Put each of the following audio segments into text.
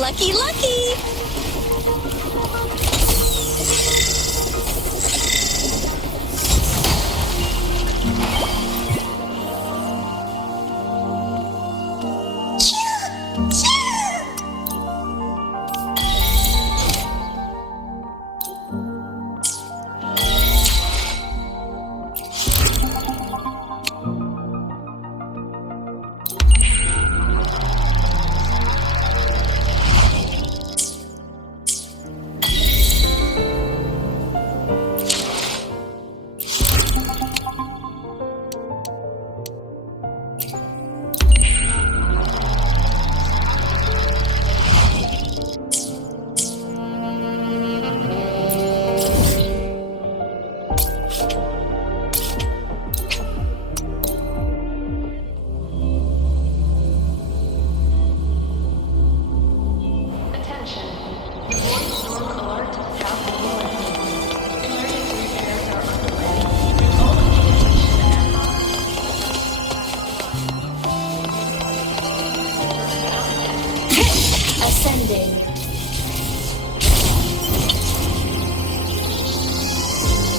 Lucky, lucky!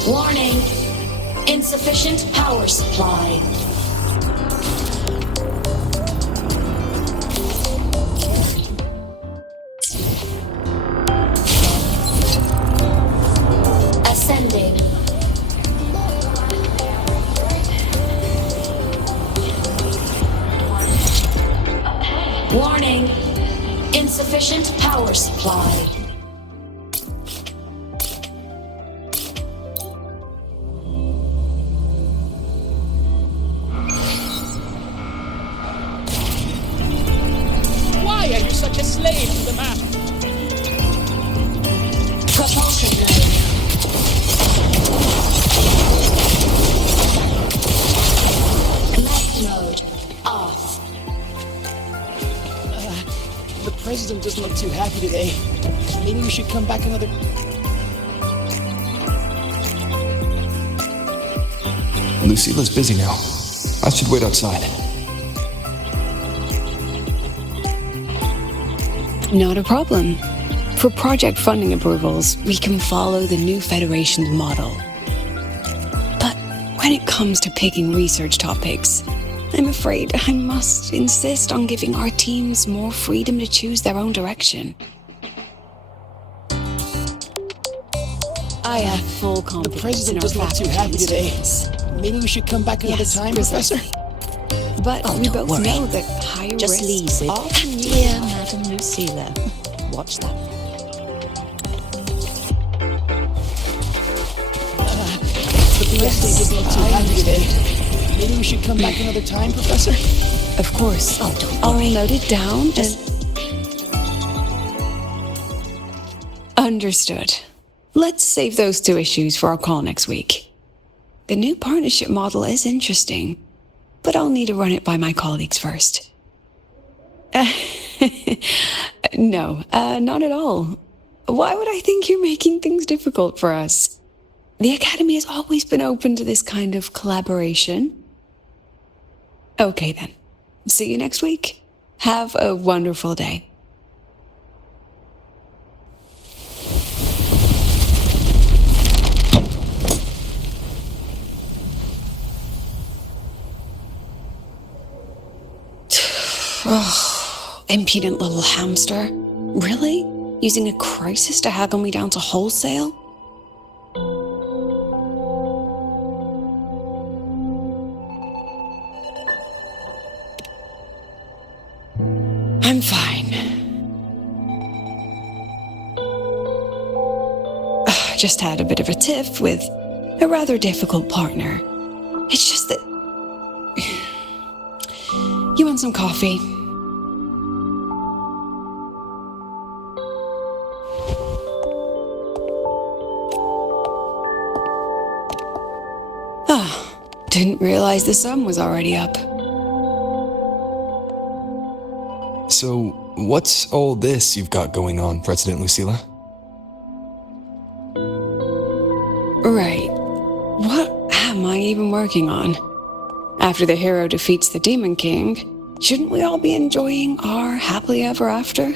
Warning! Insufficient power supply. Ascending. Warning! Insufficient power supply. Such a slave to the map. Propulsion mode. Light mode off. The president doesn't look too happy today. Maybe we should come back another... Lucille's busy now. I should wait outside. Not a problem. For project funding approvals, we can follow the new Federation's model. But when it comes to picking research topics, I'm afraid I must insist on giving our teams more freedom to choose their own direction. I have full The confidence president in our doesn't look too faculty happy and today. students. Maybe we should come back another time, Professor? But we both worry. know that high Just risk leave it. often Dear Madam Lucilla. Watch that. The president doesn't look too happy today. Maybe we should come back another time, Professor? Of course. Oh, don't I'll worry. note it down. Just Understood. Let's save those two issues for our call next week. The new partnership model is interesting, but I'll need to run it by my colleagues first. No, not at all. Why would I think you're making things difficult for us? The Academy has always been open to this kind of collaboration. Okay then. See you next week. Have a wonderful day. Oh, impudent little hamster. Really? Using a crisis to haggle me down to wholesale? I'm fine. Just had a bit of a tiff with a rather difficult partner. It's just that... You want some coffee? Didn't realize the sun was already up. So, what's all this you've got going on, President Lucilla? Right. What am I even working on? After the hero defeats the Demon King, shouldn't we all be enjoying our happily ever after?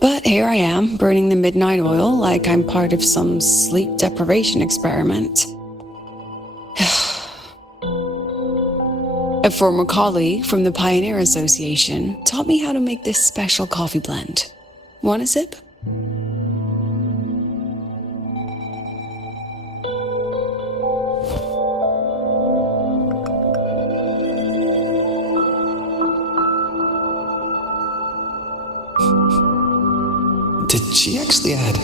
But here I am, burning the midnight oil like I'm part of some sleep deprivation experiment. A former colleague from the Pioneer Association taught me how to make this special coffee blend. Want a sip? Did she actually add?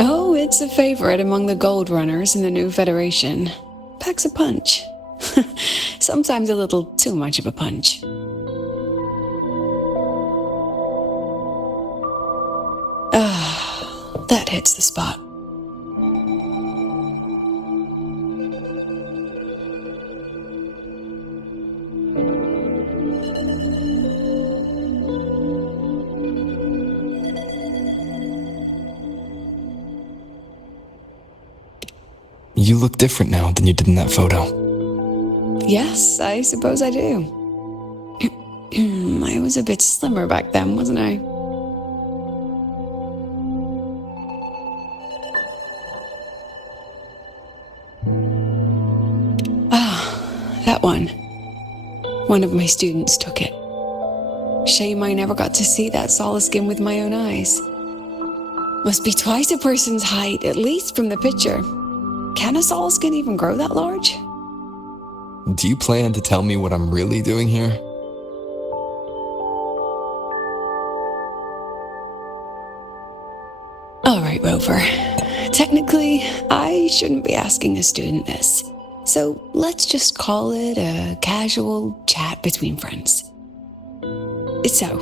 Oh, it's a favorite among the gold runners in the new Federation. Packs a punch. Sometimes a little too much of a punch. That hits the spot. You look different now than you did in that photo. Yes, I suppose I do. I was a bit slimmer back then, wasn't I? That one. One of my students took it. Shame I never got to see that solid skin with my own eyes. Must be twice a person's height, at least from the picture. Can a solid skin even grow that large? Do you plan to tell me what I'm really doing here? All right, Rover. Technically, I shouldn't be asking a student this. So let's just call it a casual chat between friends. So,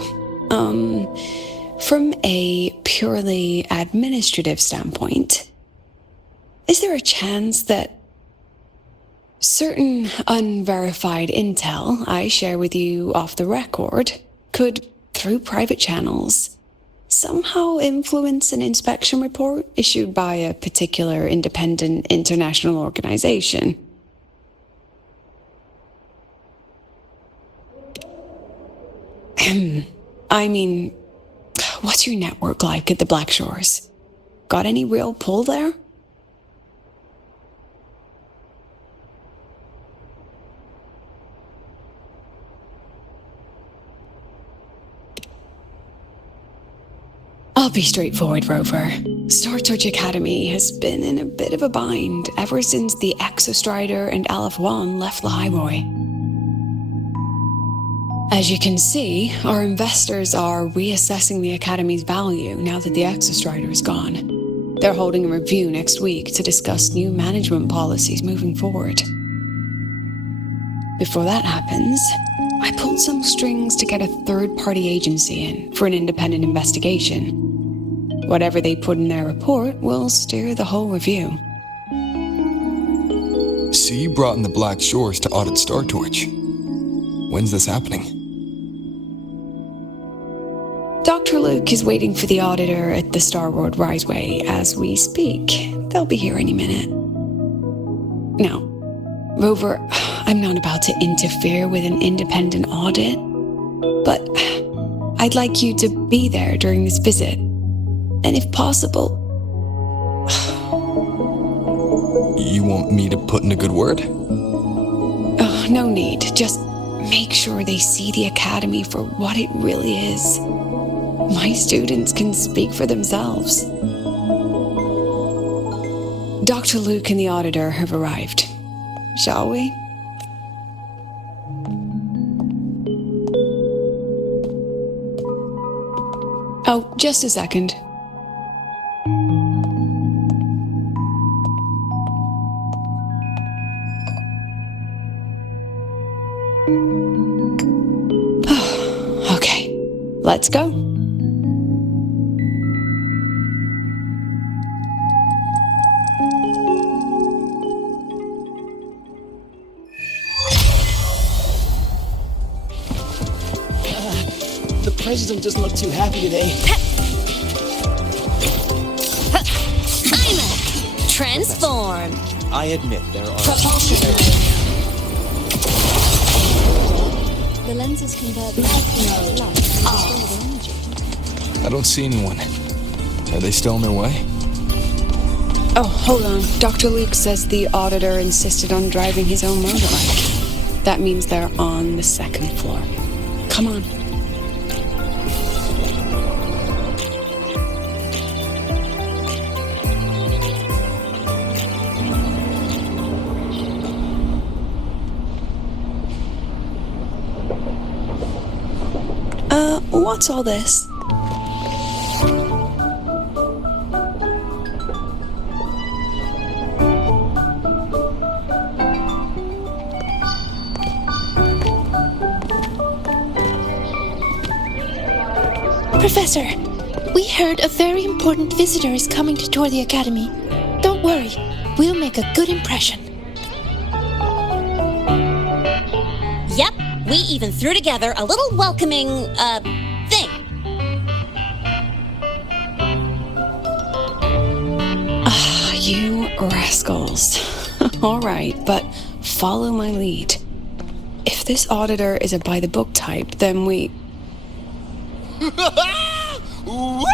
from a purely administrative standpoint, is there a chance that certain unverified intel I share with you off the record could, through private channels, somehow influence an inspection report issued by a particular independent international organization? I mean, what's your network like at the Black Shores? Got any real pull there? I'll be straightforward, Rover. Star Search Academy has been in a bit of a bind ever since the Exostrider and Aleph 1 left the highway. As you can see, our investors are reassessing the Academy's value now that the Exostrider is gone. They're holding a review next week to discuss new management policies moving forward. Before that happens, I pulled some strings to get a third-party agency in for an independent investigation. Whatever they put in their report will steer the whole review. So you brought in the Black Shores to audit Star Torch. When's this happening? Dr. Luke is waiting for the auditor at the Starboard Riseway as we speak. They'll be here any minute. Now, Rover, I'm not about to interfere with an independent audit, but I'd like you to be there during this visit. And if possible... You want me to put in a good word? Oh, no need. Just make sure they see the Academy for what it really is. My students can speak for themselves. Dr. Luke and the auditor have arrived. Shall we? Oh, just a second. Okay, let's go. The president doesn't look too happy today. Transform. I admit there are... Propulsion mode. The lenses convert Light light mode. to light Off. and restore the energy. I don't see anyone. Are they still on their way? Oh, hold on. Dr. Luke says the auditor insisted on driving his own motorbike. That means they're on the second floor. Come on. What's all this? Professor, we heard a very important visitor is coming to tour the Academy. Don't worry, we'll make a good impression. Yep, we even threw together a little welcoming, thing. You rascals. All right, but follow my lead. If this auditor is a by-the-book type, then we... Woo!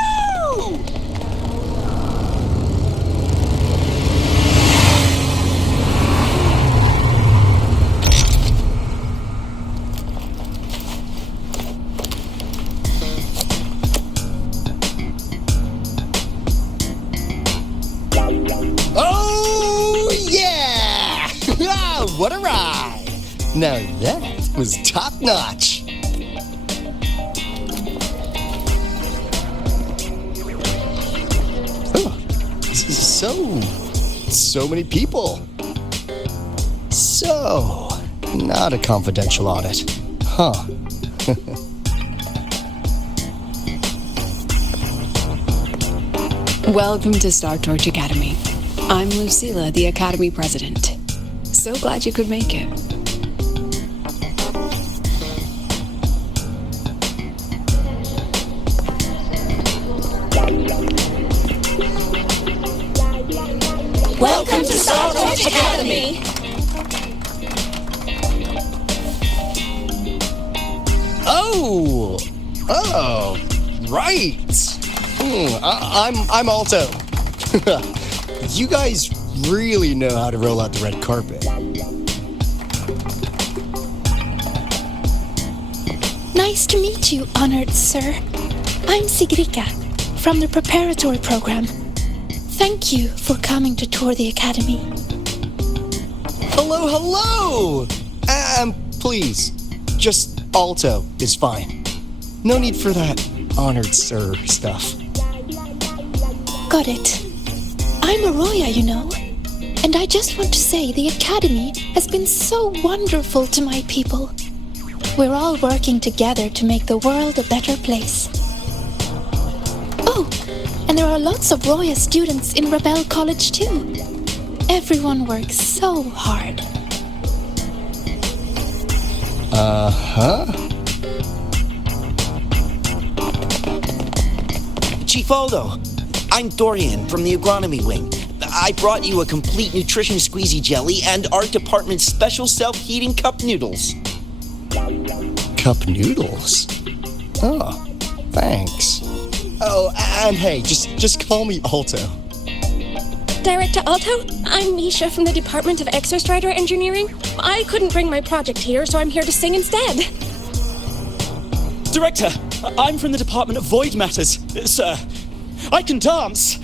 Oh, yeah! What a ride! Now that was top-notch. So many people. So, not a confidential audit. Huh. Welcome to Star Torch Academy. I'm Lucilla, the Academy President. So glad you could make it. Welcome to Star Torch Academy. Oh, right. I'm Alto. You guys really know how to roll out the red carpet. Nice to meet you, honored sir. I'm Sigrika from the preparatory program. Thank you for coming to tour the academy. Hello, hello! Please, just Alto is fine. No need for that honored sir stuff. Got it. I'm Arroya, you know. And I just want to say the academy has been so wonderful to my people. We're all working together to make the world a better place. Oh, and there are lots of Roya students in Rebel College too. Everyone works so hard. Chief Aldo, I'm Dorian from the agronomy wing. I brought you a complete nutrition squeezy jelly and art department's special self-heating cup noodles. Cup noodles? Oh, thanks. Oh, and hey, just call me Alto. Director Alto, I'm Misha from the Department of Exostrider Engineering. I couldn't bring my project here, so I'm here to sing instead. Director, I'm from the Department of Void Matters. Sir, I can dance.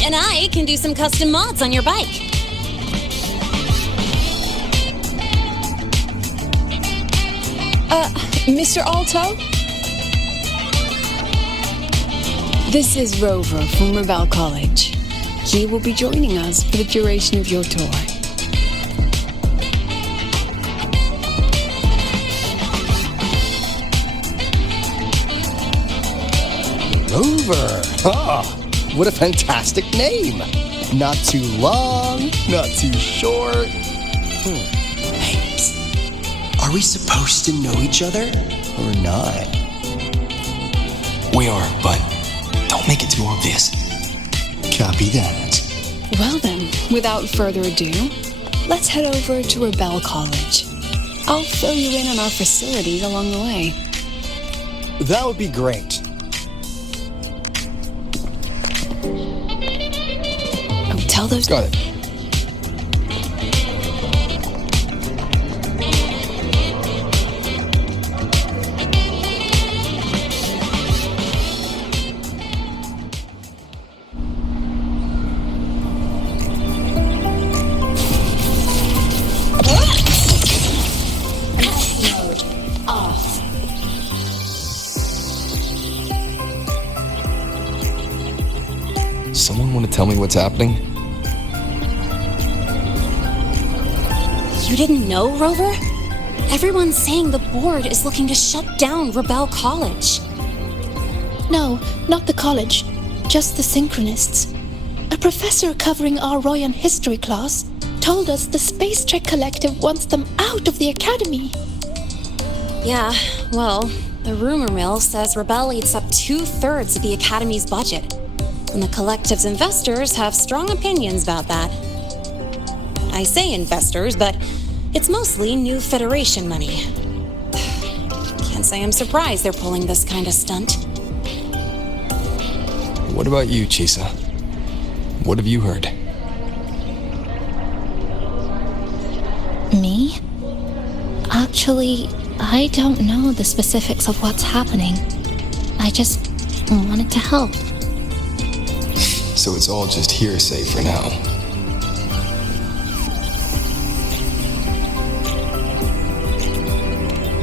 And I can do some custom mods on your bike. Mr. Alto? This is Rover from Rebel College. He will be joining us for the duration of your tour. Rover. Ah, what a fantastic name. Not too long, not too short. Hey, are we supposed to know each other? Or not. We are, but don't make it too obvious. Copy that. Well then, without further ado, let's head over to Rebel College. I'll fill you in on our facilities along the way. That would be great. Oh, tell those... Got it. Someone want to tell me what's happening? You didn't know, Rover? Everyone's saying the board is looking to shut down Rebel College. No, not the college, just the Synchronists. A professor covering our Royan history class told us the Space Trek Collective wants them out of the academy. Yeah, well, the rumor mill says Rebel eats up 2/3 of the academy's budget. And the collective's investors have strong opinions about that. I say investors, but it's mostly new Federation money. Can't say I'm surprised they're pulling this kind of stunt. What about you, Chisa? What have you heard? Me? Actually, I don't know the specifics of what's happening. I just wanted to help. So it's all just hearsay for now.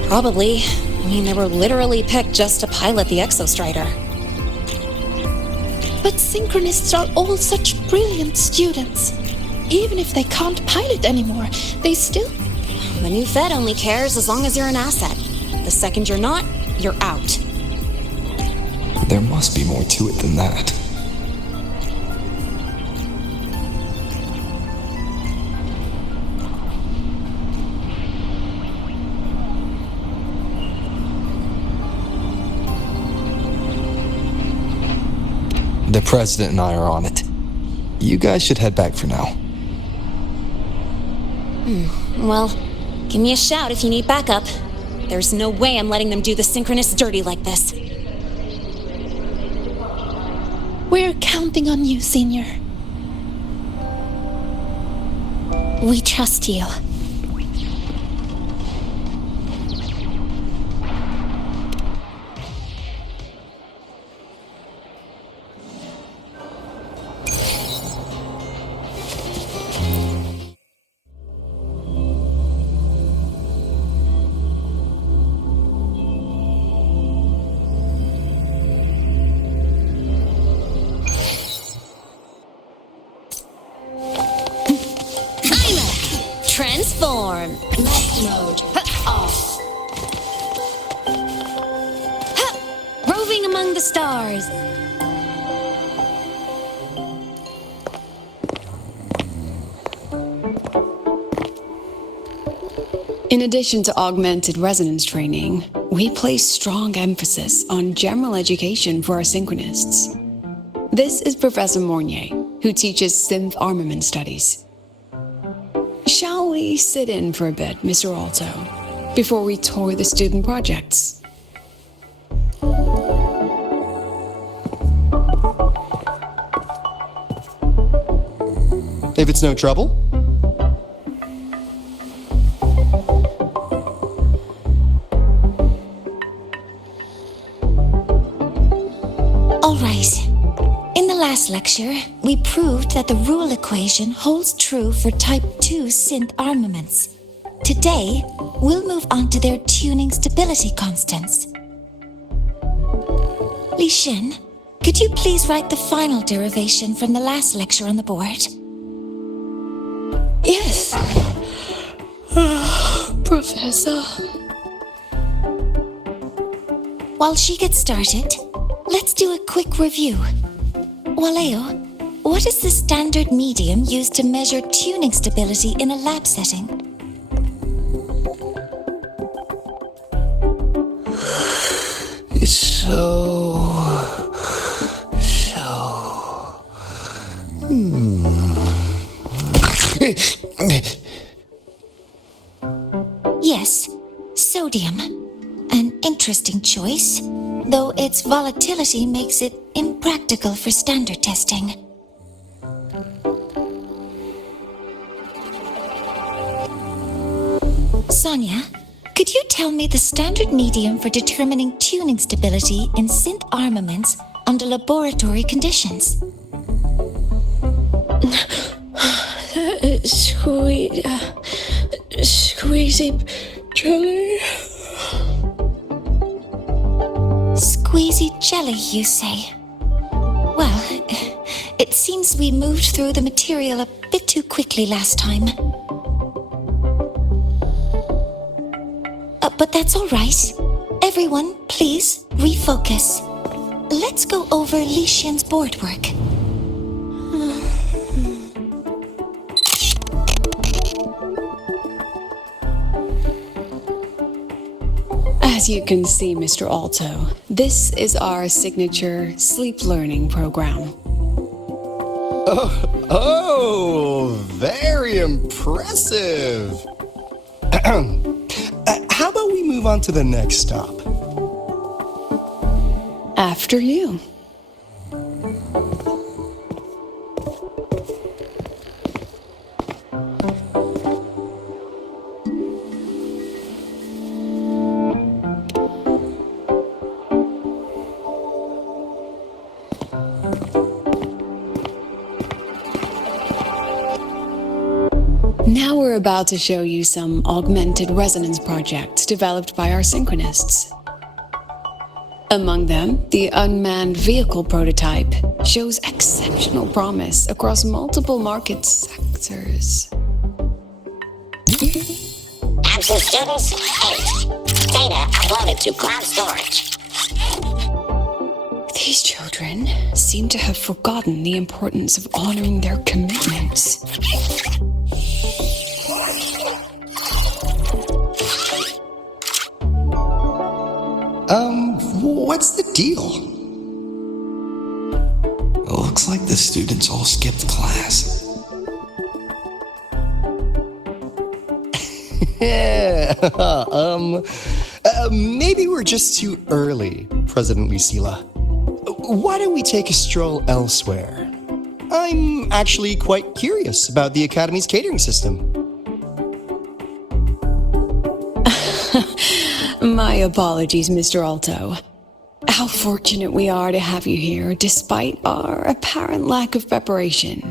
Probably. I mean, they were literally picked just to pilot the Exostrider. But Synchronists are all such brilliant students. Even if they can't pilot anymore, they still... The new Fed only cares as long as you're an asset. The second you're not, you're out. There must be more to it than that. The president and I are on it. You guys should head back for now. Well, give me a shout if you need backup. There's no way I'm letting them do the synchronous dirty like this. We're counting on you, Senior. We trust you. Transform. Left mode. Off. Roving among the stars. In addition to augmented resonance training, we place strong emphasis on general education for our synchronists. This is Professor Mornier, who teaches synth armament studies. Shall we sit in for a bit, Mr. Alto, before we tour the student projects? If it's no trouble. All right. In the last lecture, we proved that the rule equation holds true for Type 2 synth armaments. Today, we'll move on to their tuning stability constants. Li Xin, could you please write the final derivation from the last lecture on the board? Yes. Professor. While she gets started, let's do a quick review. Waleo, what is the standard medium used to measure tuning stability in a lab setting? It's so... Yes, sodium. An interesting choice, though its volatility makes it impractical for standard testing. Sonia, could you tell me the standard medium for determining tuning stability in synth armaments under laboratory conditions? Squeezy jelly. Squeezy jelly, you say? Well, it seems we moved through the material a bit too quickly last time. But that's all right. Everyone, please refocus. Let's go over Li Xian's board work. As you can see, Mr. Alto, this is our signature sleep learning program. Oh, very impressive. How about we move on to the next stop? After you. Now we're about to show you some augmented resonance projects developed by our synchronists. Among them, the unmanned vehicle prototype shows exceptional promise across multiple market sectors. Absent students, 8. Data uploaded to cloud storage. These children seem to have forgotten the importance of honoring their commitments. What's the deal? Well, Looks like the students all skipped class. Maybe we're just too early, President Lucila. Why don't we take a stroll elsewhere? I'm actually quite curious about the Academy's catering system. My apologies, Mr. Alto. How fortunate we are to have you here, despite our apparent lack of preparation.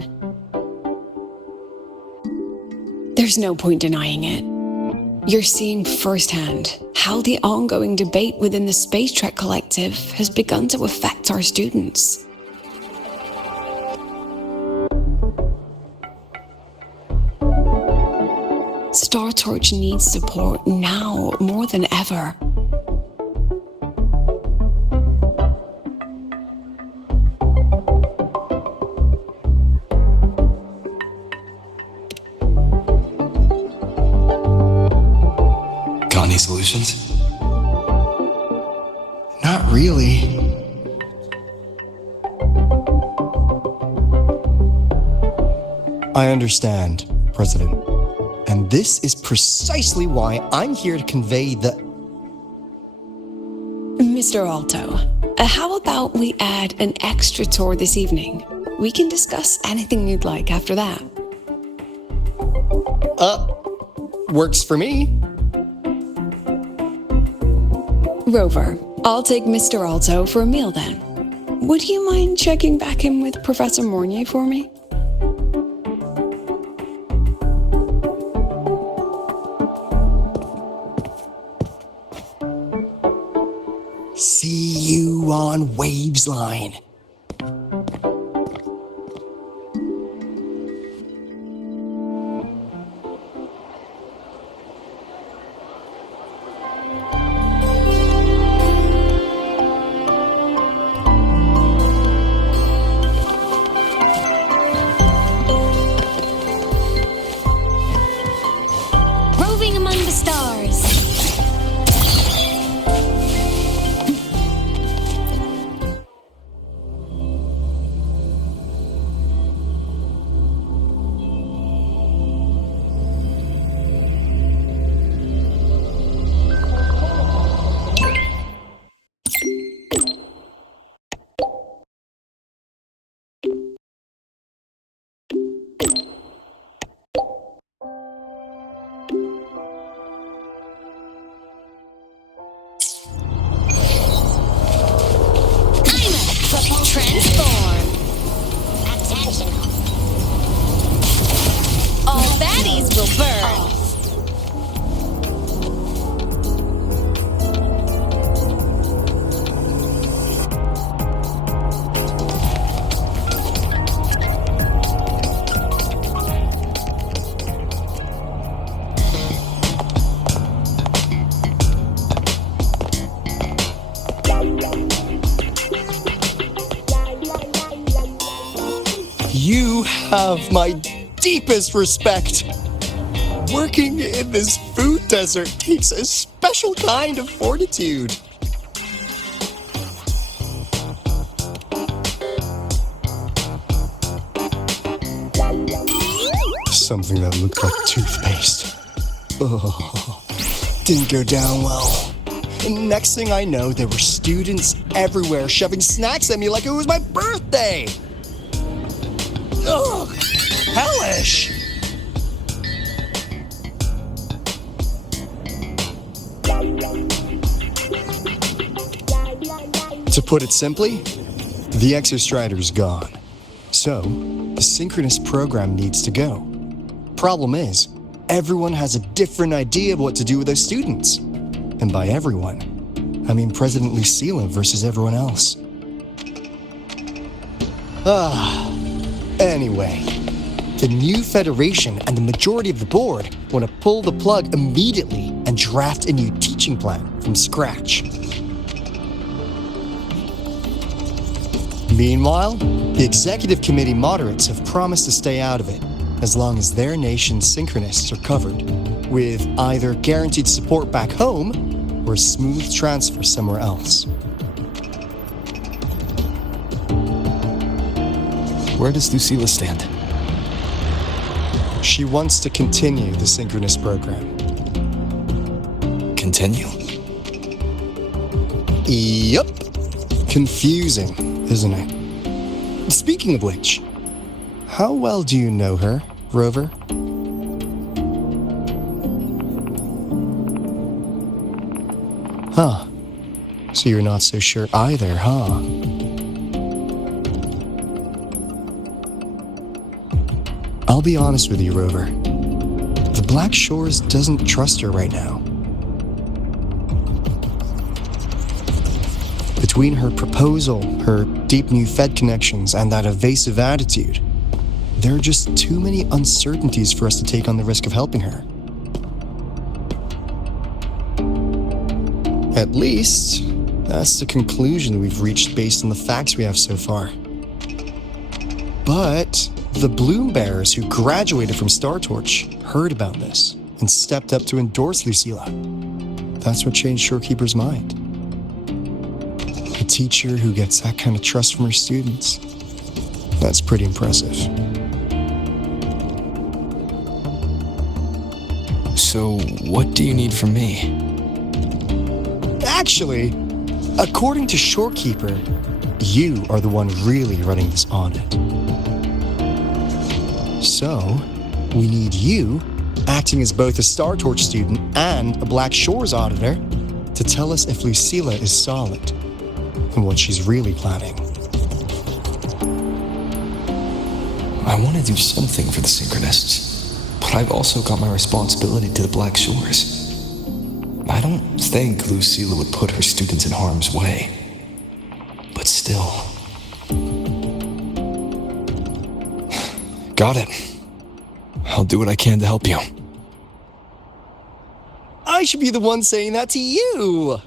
There's no point denying it. You're seeing firsthand how the ongoing debate within the Space Trek Collective has begun to affect our students. Star Torch needs support now more than ever. Got any solutions? Not really. I understand, President. And this is precisely why I'm here to convey the... Mr. Alto, how about we add an extra tour this evening? We can discuss anything you'd like after that. Works for me. Rover, I'll take Mr. Alto for a meal then. Would you mind checking back in with Professor Mornier for me? See you on Waves Line. Roving among the stars. Transform. Attention. All baddies will burn. You have my deepest respect. Working in this food desert takes a special kind of fortitude. Something that looked like toothpaste. Oh, didn't go down well. And next thing I know, there were students everywhere shoving snacks at me like it was my birthday. Ugh, hellish! To put it simply, the Exostrider's gone. So, the synchronous program needs to go. Problem is, everyone has a different idea of what to do with their students. And by everyone, I mean President Lucila versus everyone else. Anyway, the new Federation and the majority of the board want to pull the plug immediately and draft a new teaching plan from scratch. Meanwhile, the Executive Committee moderates have promised to stay out of it as long as their nation's synchronists are covered, with either guaranteed support back home or a smooth transfer somewhere else. where does Lucilla stand? She wants to continue the synchronous program. Continue? Yup. Confusing, isn't it? Speaking of which, how well do you know her, Rover? Huh. So you're not so sure either, huh? I'll be honest with you, Rover. The Black Shores doesn't trust her right now. Between her proposal, her deep new Fed connections, and that evasive attitude, there are just too many uncertainties for us to take on the risk of helping her. At least, that's the conclusion we've reached based on the facts we have so far. But the Bloom Bearers who graduated from Star Torch heard about this and stepped up to endorse Lucilla. That's what changed Shorekeeper's mind. A teacher who gets that kind of trust from her students. That's pretty impressive. So, what do you need from me? Actually, according to Shorekeeper, you are the one really running this audit. So, we need you, acting as both a Star Torch student and a Black Shores auditor, to tell us if Lucilla is solid and what she's really planning. I want to do something for the Synchronists, but I've also got my responsibility to the Black Shores. I don't think Lucilla would put her students in harm's way. But still. Got it. I'll do what I can to help you. I should be the one saying that to you.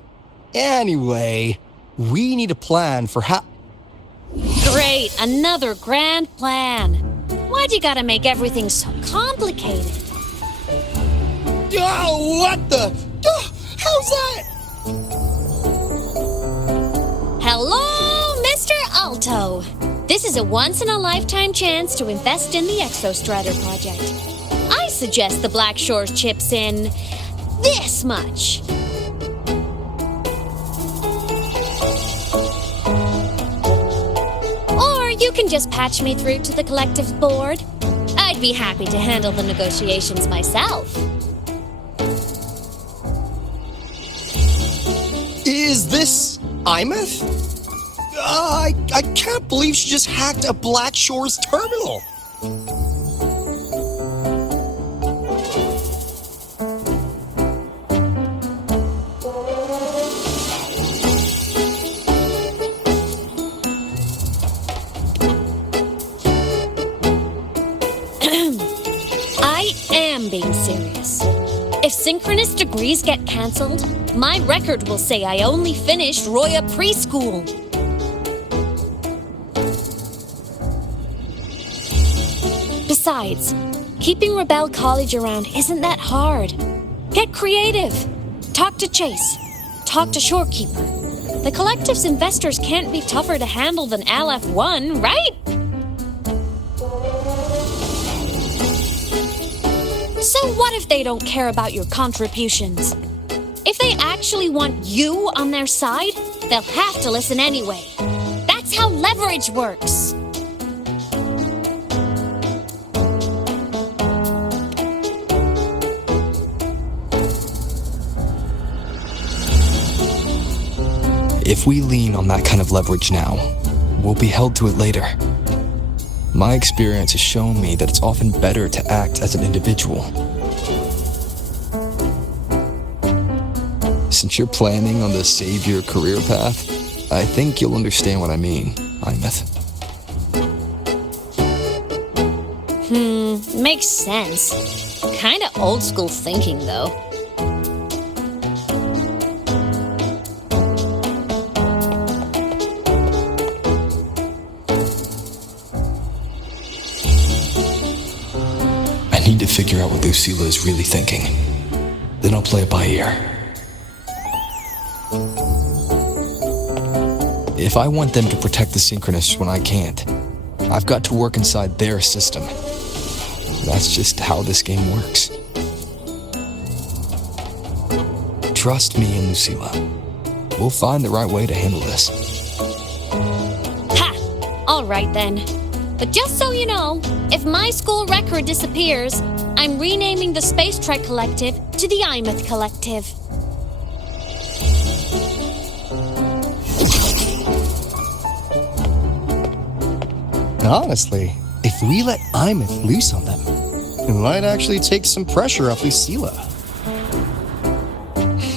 Anyway, we need a plan for how... Great, another grand plan. Why'd you gotta make everything so complicated? Oh, what the... how's that? Hello, Mr. Alto. This is a once-in-a-lifetime chance to invest in the Exostrider project. I suggest the Black Shores chips in this much. Or you can just patch me through to the collective board. I'd be happy to handle the negotiations myself. Is this Imeth? I can't believe she just hacked a Black Shores terminal. I am being serious. If synchronous degrees get cancelled, my record will say I only finished Roya preschool. Besides, keeping Rebel College around isn't that hard. Get creative. Talk to Chase. Talk to Shorekeeper. The Collective's investors can't be tougher to handle than LF1, right? So what if they don't care about your contributions? If they actually want you on their side, they'll have to listen anyway. That's how leverage works. If we lean on that kind of leverage now, we'll be held to it later. My experience has shown me that it's often better to act as an individual. Since you're planning on the savior career path, I think you'll understand what I mean, Imeth. Makes sense. Kinda old school thinking, though. I need to figure out what Lucilla is really thinking. Then I'll play it by ear. If I want them to protect the Synchronists when I can't, I've got to work inside their system. That's just how this game works. Trust me and Lucilla. We'll find the right way to handle this. Ha! All right then. But just so you know, if my school record disappears, I'm renaming the Space Trek Collective to the Imeth Collective. Honestly, if we let Imeth loose on them, it might actually take some pressure off Lucilla.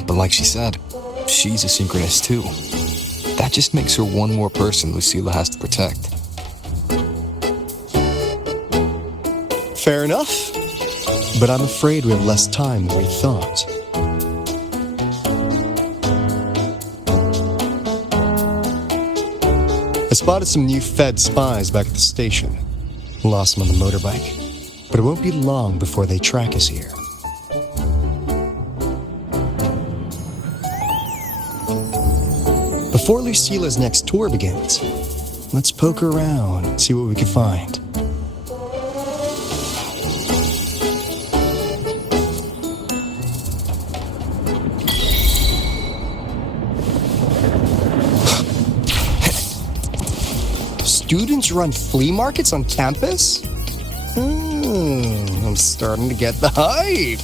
But like she said, she's a synchronist too. That just makes her one more person Lucilla has to protect. Fair enough. But I'm afraid we have less time than we thought. I spotted some new Fed spies back at the station. Lost them on the motorbike. But it won't be long before they track us here. Before Lucilla's next tour begins, let's poke around and see what we can find. Students run flea markets on campus? I'm starting to get the hype.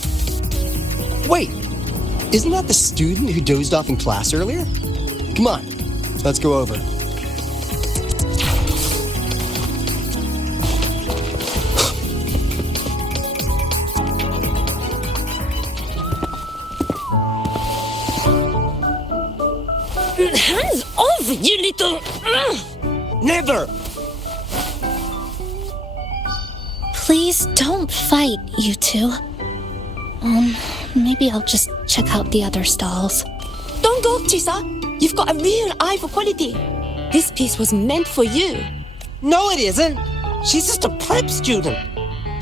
Wait, isn't that the student who dozed off in class earlier? Come on, let's go over. Hands off, you little... Never! Please don't fight, you two. Maybe I'll just check out the other stalls. Don't go, Chisa. You've got a real eye for quality. This piece was meant for you. No, it isn't. She's just a prep student.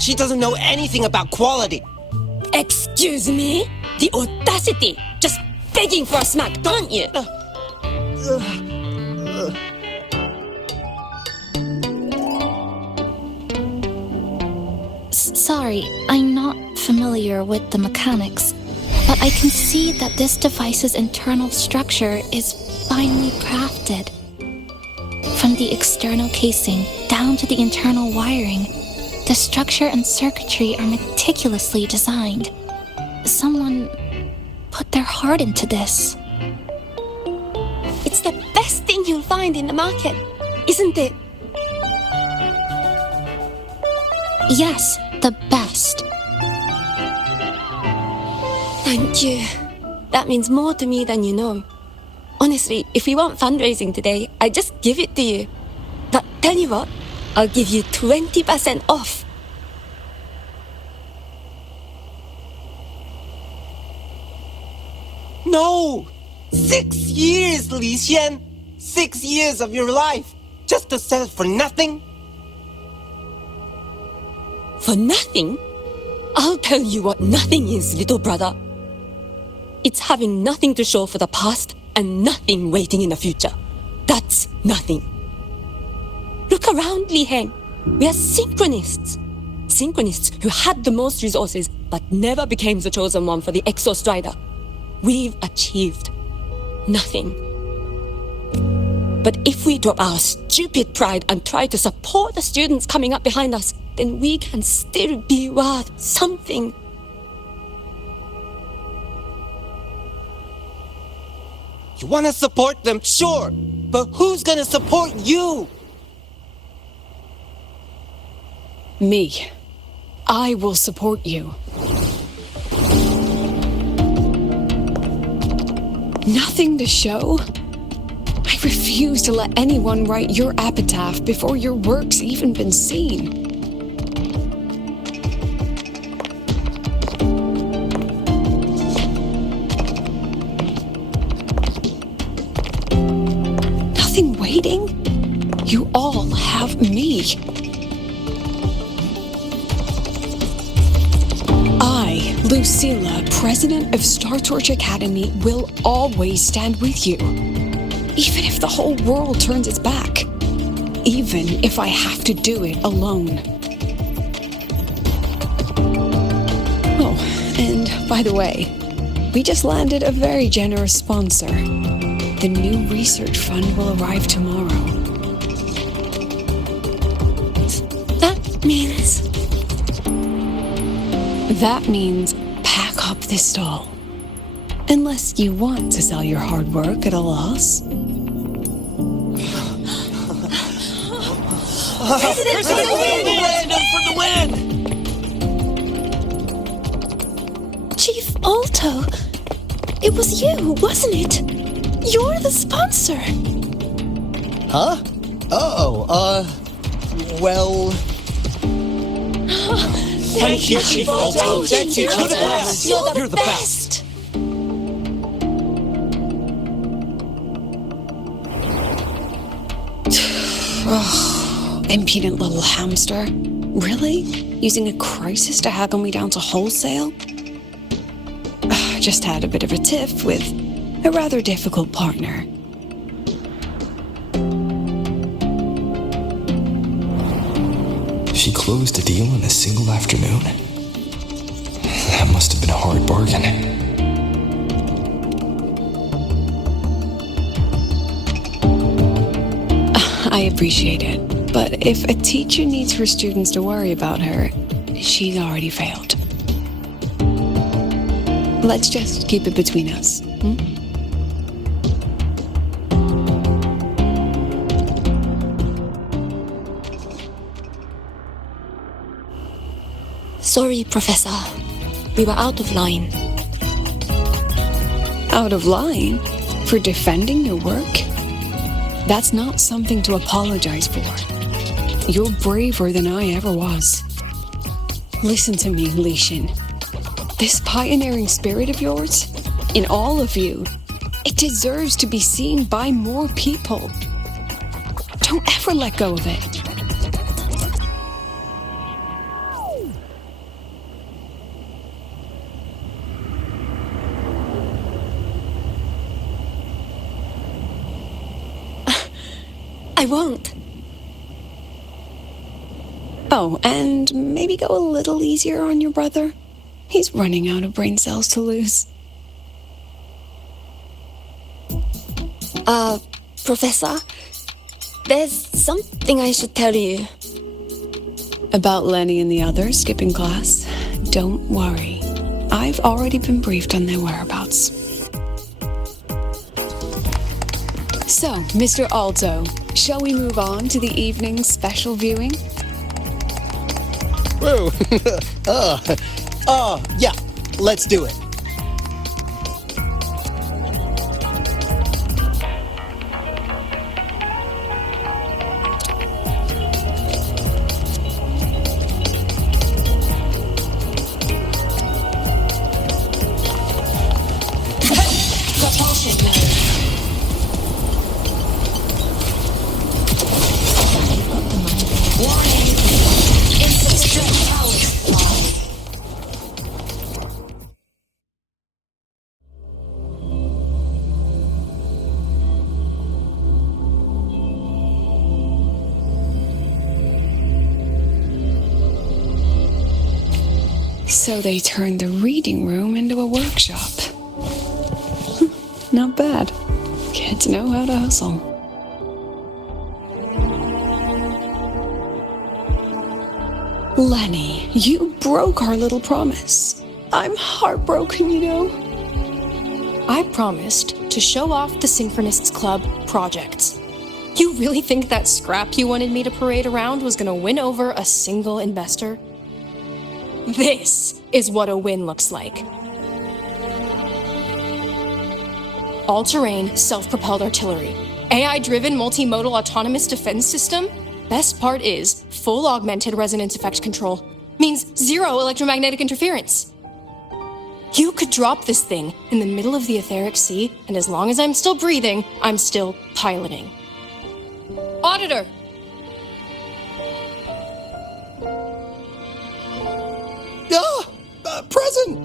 She doesn't know anything about quality. Excuse me? The audacity! Just begging for a smack, aren't you? Sorry, I'm not familiar with the mechanics, but I can see that this device's internal structure is finely crafted. From the external casing down to the internal wiring, the structure and circuitry are meticulously designed. Someone put their heart into this. It's the best thing you'll find in the market, isn't it? Yes, the best. Thank you. That means more to me than you know. Honestly, if we want fundraising today, I'd just give it to you. But tell you what, I'll give you 20% off. No! 6 years, Li Xian! 6 years of your life! Just to sell for nothing? For nothing? I'll tell you what nothing is, little brother. It's having nothing to show for the past and nothing waiting in the future. That's nothing. Look around, Li Heng. We are synchronists. Synchronists who had the most resources but never became the chosen one for the Exostrider. We've achieved nothing. But if we drop our stupid pride and try to support the students coming up behind us, then we can still be worth something. You want to support them, sure, but who's gonna support you? Me. I will support you. Nothing to show? I refuse to let anyone write your epitaph before your work's even been seen. Nothing waiting? You all have me. I, Lucilla, president of Star Torch Academy, will always stand with you. Even if the whole world turns its back. even if I have to do it alone. Oh, and by the way, we just landed a very generous sponsor. The new research fund will arrive tomorrow. That means pack up this stall. Unless you want to sell your hard work at a loss. For the win! Chief Alto, it was you, wasn't it? You're the sponsor. Huh? Well... Thank you, Chief Alto. Thank you. You're the best. You're the best. Impudent little hamster. Really? Using a crisis to haggle me down to wholesale? Just had a bit of a tiff with a rather difficult partner. She closed a deal in a single afternoon? That must have been a hard bargain. I appreciate it, but if a teacher needs her students to worry about her, she's already failed. Let's just keep it between us. Sorry, Professor. We were out of line. Out of line? For defending your work? That's not something to apologize for. You're braver than I ever was. Listen to me, Li Xin. This pioneering spirit of yours, in all of you, it deserves to be seen by more people. Don't ever let go of it. I won't. Oh, and maybe go a little easier on your brother. He's running out of brain cells to lose. Professor, there's something I should tell you. About Lenny and the others skipping class? Don't worry. I've already been briefed on their whereabouts. So, Mr. Alto, shall we move on to the evening's special viewing? Whoa. Yeah, let's do it. So they turned the reading room into a workshop. Not bad. Kids know how to hustle. Lenny, you broke our little promise. I'm heartbroken, you know. I promised to show off the Synchronists Club projects. You really think that scrap you wanted me to parade around was gonna win over a single investor? This is what a win looks like. All-terrain, self-propelled artillery. AI-driven multimodal autonomous defense system. Best part is full augmented resonance effect control. Means zero electromagnetic interference. You could drop this thing in the middle of the etheric sea, and as long as I'm still breathing, I'm still piloting. Auditor! Present!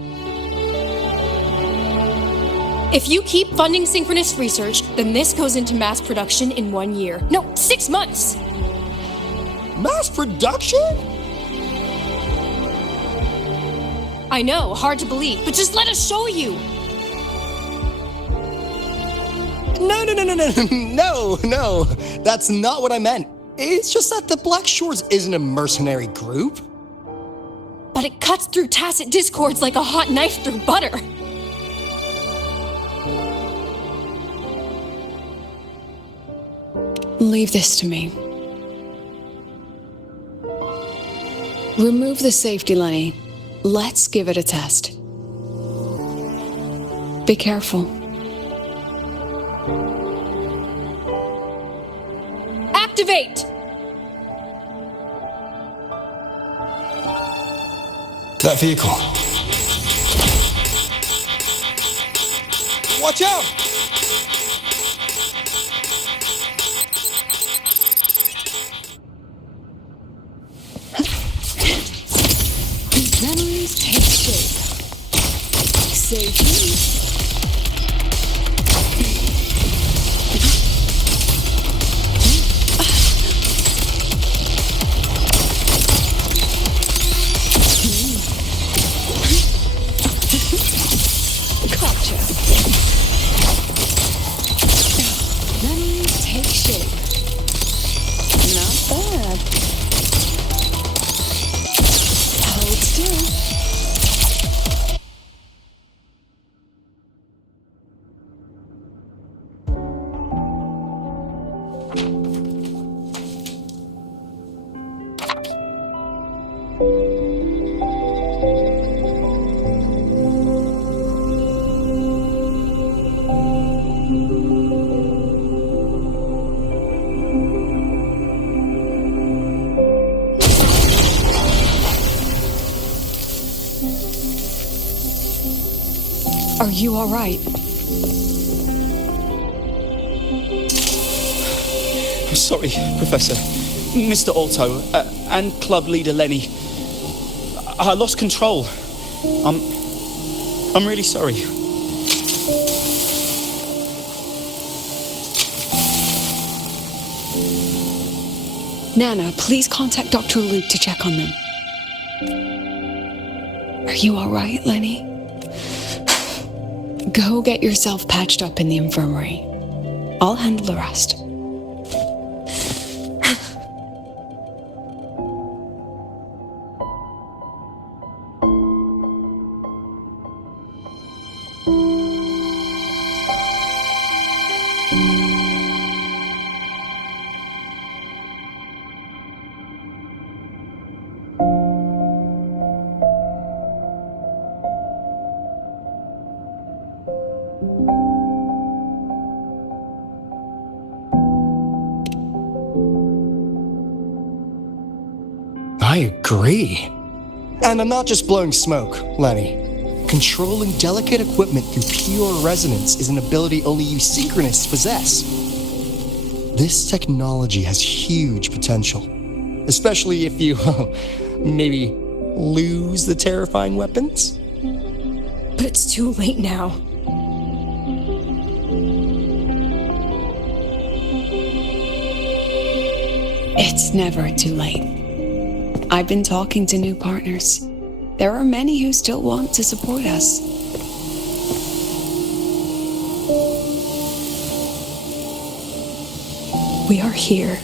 If you keep funding synchronous research, then this goes into mass production in 1 year. No, 6 months! Mass production? I know, hard to believe, but just let us show you! No, that's not what I meant. It's just that the Black Shores isn't a mercenary group. But it cuts through tacit discords like a hot knife through butter. Leave this to me. Remove the safety, Lenny. Let's give it a test. Be careful. Activate! That vehicle. Watch out! Memories take shape. Safety. Gotcha. Memories take shape. Not bad. Hold still. Are you all right? I'm sorry, Professor. Mr. Alto, and club leader Lenny. I lost control. I'm really sorry. Nana, please contact Dr. Luke to check on them. Are you all right, Lenny? Go get yourself patched up in the infirmary. I'll handle the rest. I agree. And I'm not just blowing smoke, Lenny. Controlling delicate equipment through pure resonance is an ability only you synchronists possess. This technology has huge potential, especially if you, maybe, lose the terrifying weapons. But it's too late now. It's never too late. I've been talking to new partners. There are many who still want to support us. We are here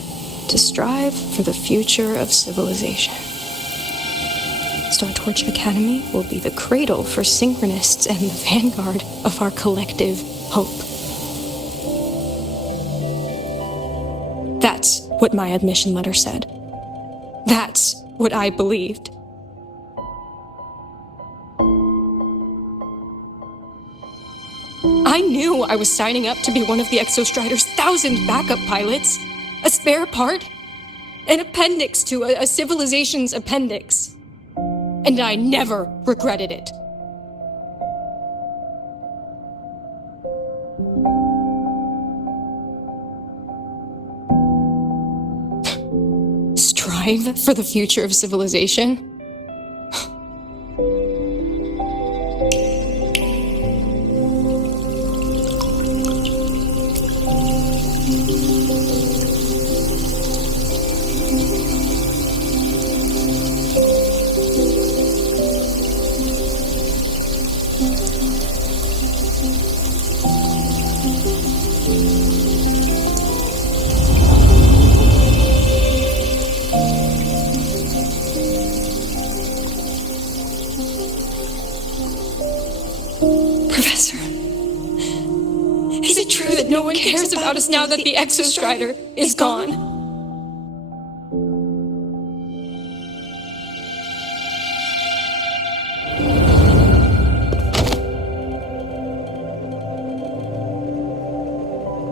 to strive for the future of civilization. Star Torch Academy will be the cradle for synchronists and the vanguard of our collective hope. That's what my admission letter said. That's what I believed. I knew I was signing up to be one of the Exostrider's 1,000 backup pilots, a spare part, an appendix to a civilization's appendix. And I never regretted it. Strive for the future of civilization? cares about us now that the Exostrider is gone?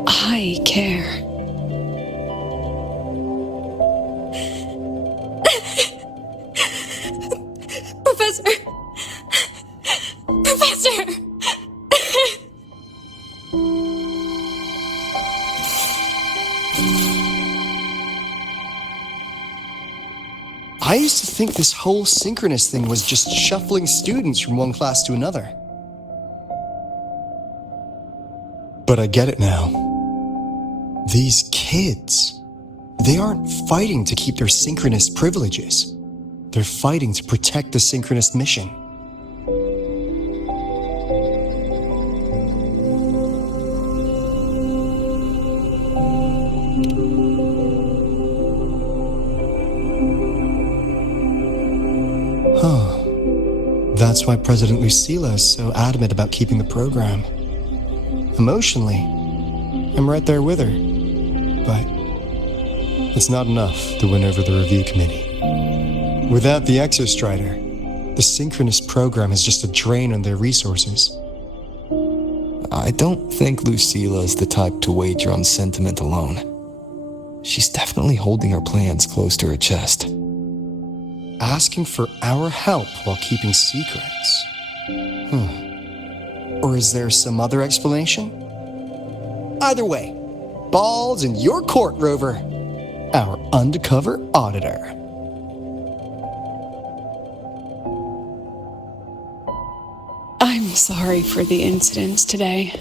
I care. Professor! Professor! I used to think this whole synchronous thing was just shuffling students from one class to another. But I get it now. These kids, they aren't fighting to keep their synchronous privileges. They're fighting to protect the synchronous mission. That's why President Lucilla is so adamant about keeping the program. Emotionally, I'm right there with her. But it's not enough to win over the review committee. Without the Exostrider, the synchronous program is just a drain on their resources. I don't think Lucilla is the type to wager on sentiment alone. She's definitely holding her plans close to her chest. Asking for our help while keeping secrets. Or is there some other explanation? Either way, ball's in your court, Rover. Our undercover auditor. I'm sorry for the incidents today.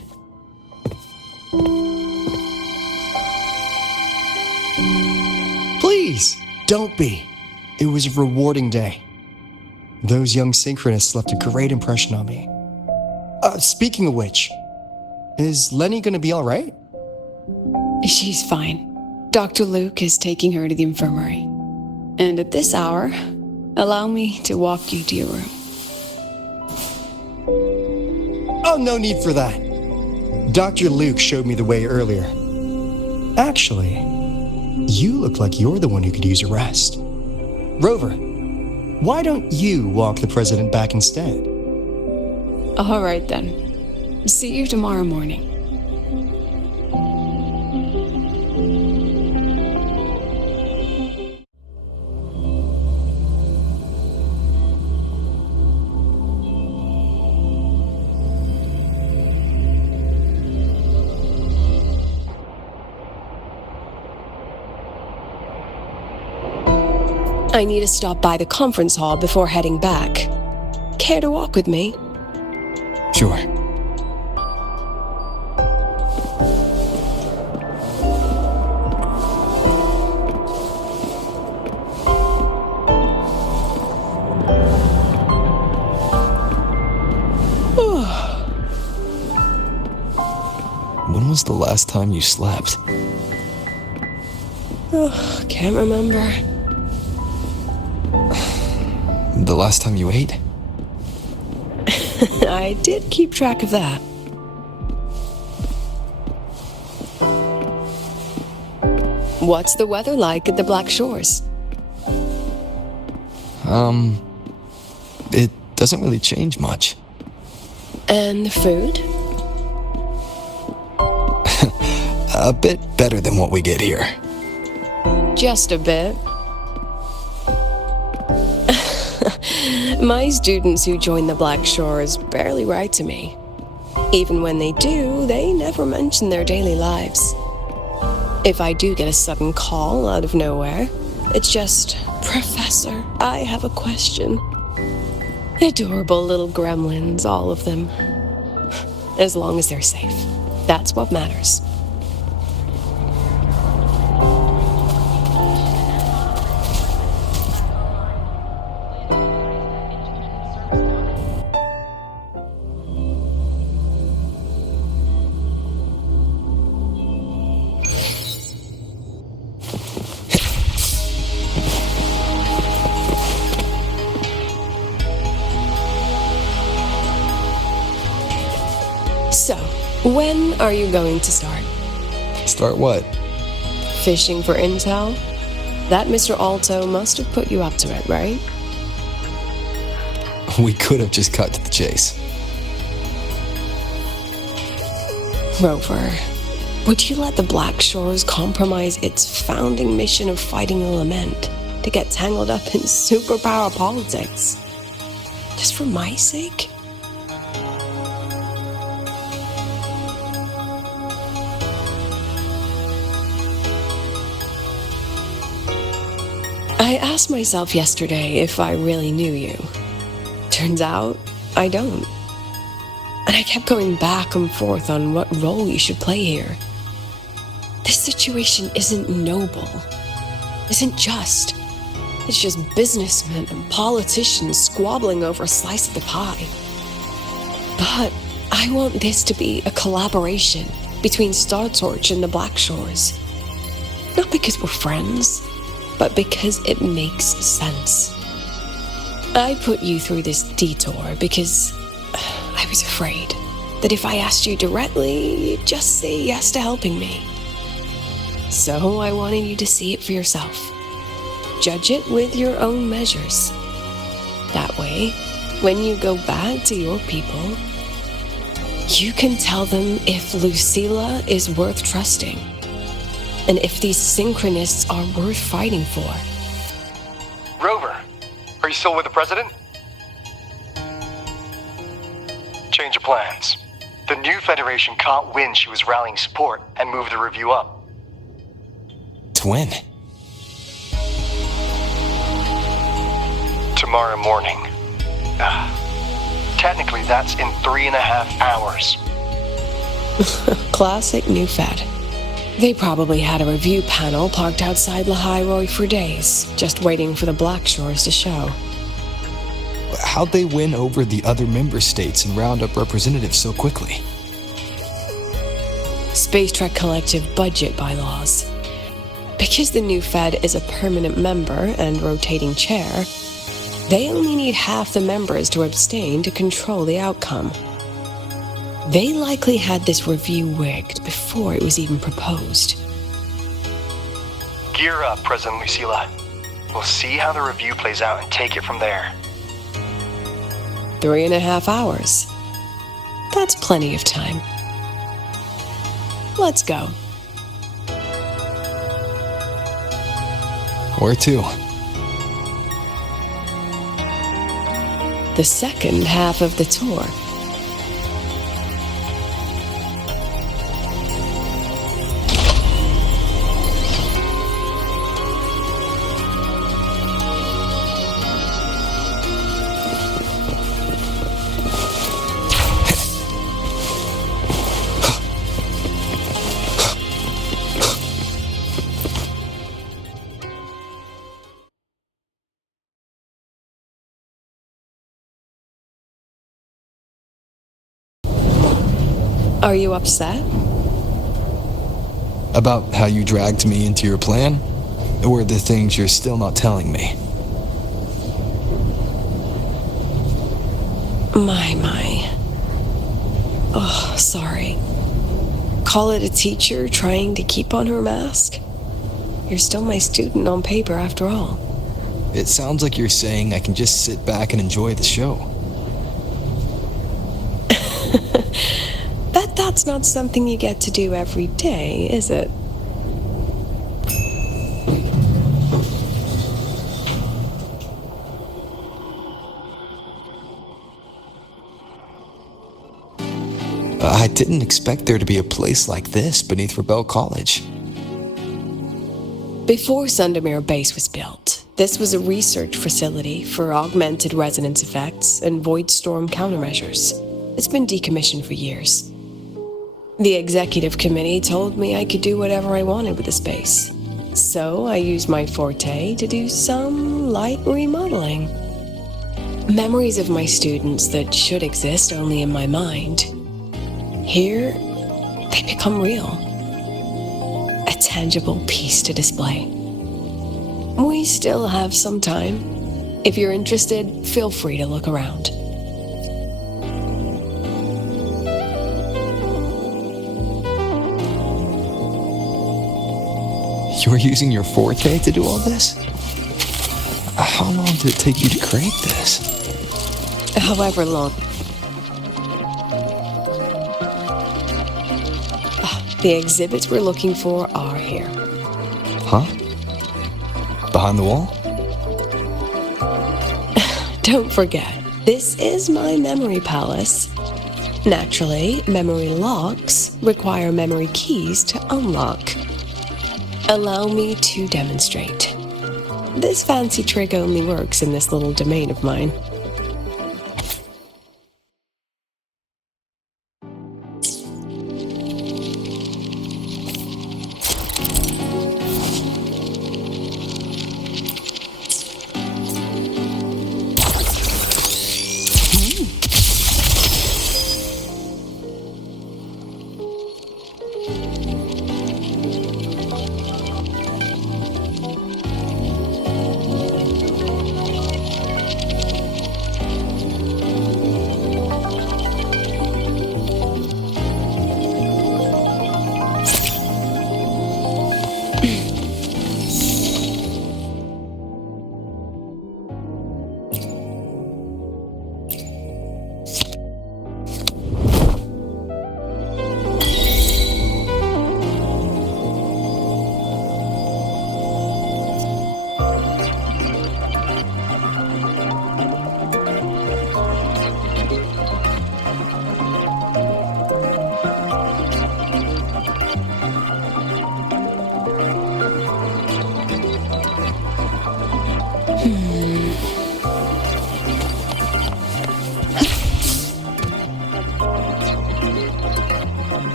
Please, don't be. It was a rewarding day. Those young synchronists left a great impression on me. Speaking of which, is Lenny gonna be all right? She's fine. Dr. Luke is taking her to the infirmary. And at this hour, allow me to walk you to your room. Oh, no need for that. Dr. Luke showed me the way earlier. Actually, you look like you're the one who could use a rest. Rover, why don't you walk the president back instead? All right then. See you tomorrow morning. I need to stop by the conference hall before heading back. Care to walk with me? Sure. When was the last time you slept? Can't remember. The last time you ate? I did keep track of that. What's the weather like at the Black Shores? It doesn't really change much. And the food? A bit better than what we get here. Just a bit. My students who join the Black Shores barely write to me. Even when they do, they never mention their daily lives. If I do get a sudden call out of nowhere, it's just, "Professor, I have a question." Adorable little gremlins, all of them. As long as they're safe. That's what matters. So, when are you going to start? Start what? Fishing for intel? That Mr. Alto must have put you up to it, right? We could have just cut to the chase. Rover, would you let the Black Shores compromise its founding mission of fighting the Lament to get tangled up in superpower politics? Just for my sake? I asked myself yesterday if I really knew you. Turns out, I don't. And I kept going back and forth on what role you should play here. This situation isn't noble, isn't just. It's just businessmen and politicians squabbling over a slice of the pie. But I want this to be a collaboration between StarTorch and the Black Shores. Not because we're friends, but because it makes sense. I put you through this detour because I was afraid that if I asked you directly, you'd just say yes to helping me. So I wanted you to see it for yourself. Judge it with your own measures. That way, when you go back to your people, you can tell them if Lucilla is worth trusting, and if these synchronists are worth fighting for. Rover, are you still with the president? Change of plans. The new Federation caught wind she was rallying support and moved the review up. When? Tomorrow morning. Technically, that's in 3.5 hours. Classic New Fed. They probably had a review panel parked outside Lahai for days, just waiting for the Black Shores to show. How'd they win over the other member states and round up representatives so quickly? Space Trek Collective budget bylaws. Because the new Fed is a permanent member and rotating chair, they only need half the members to abstain to control the outcome. They likely had this review rigged before it was even proposed. Gear up, President Lucilla. We'll see how the review plays out and take it from there. 3.5 hours. That's plenty of time. Let's go. Where to? The second half of the tour. Are you upset? About how you dragged me into your plan? Or the things you're still not telling me? My. Oh, sorry. Call it a teacher trying to keep on her mask? You're still my student on paper after all. It sounds like you're saying I can just sit back and enjoy the show. That's not something you get to do every day, is it? I didn't expect there to be a place like this beneath Rebel College. Before Sundermere Base was built, this was a research facility for augmented resonance effects and void storm countermeasures. It's been decommissioned for years. The executive committee told me I could do whatever I wanted with the space. So I used my forte to do some light remodeling. Memories of my students that should exist only in my mind. Here, they become real. A tangible piece to display. We still have some time. If you're interested, feel free to look around. You're using your forte to do all this? How long did it take you to create this? However long. The exhibits we're looking for are here. Huh? Behind the wall? Don't forget, this is my memory palace. Naturally, memory locks require memory keys to unlock. Allow me to demonstrate. This fancy trick only works in this little domain of mine.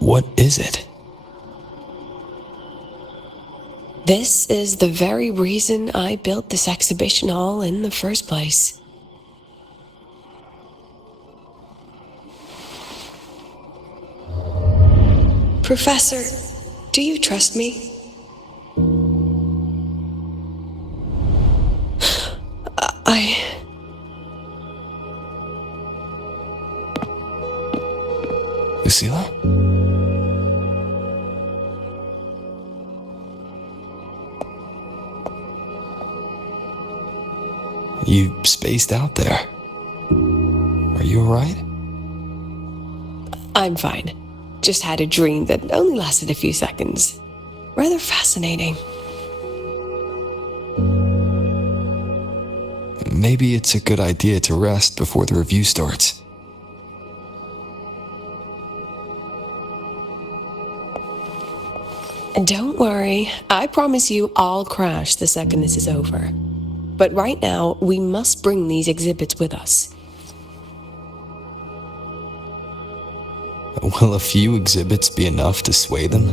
What is it? This is the very reason I built this exhibition hall in the first place. Professor, do you trust me? Lucilla? You spaced out there. Are you alright? I'm fine. Just had a dream that only lasted a few seconds. Rather fascinating. Maybe it's a good idea to rest before the review starts. Don't worry, I promise you I'll crash the second this is over. But right now, we must bring these exhibits with us. Will a few exhibits be enough to sway them?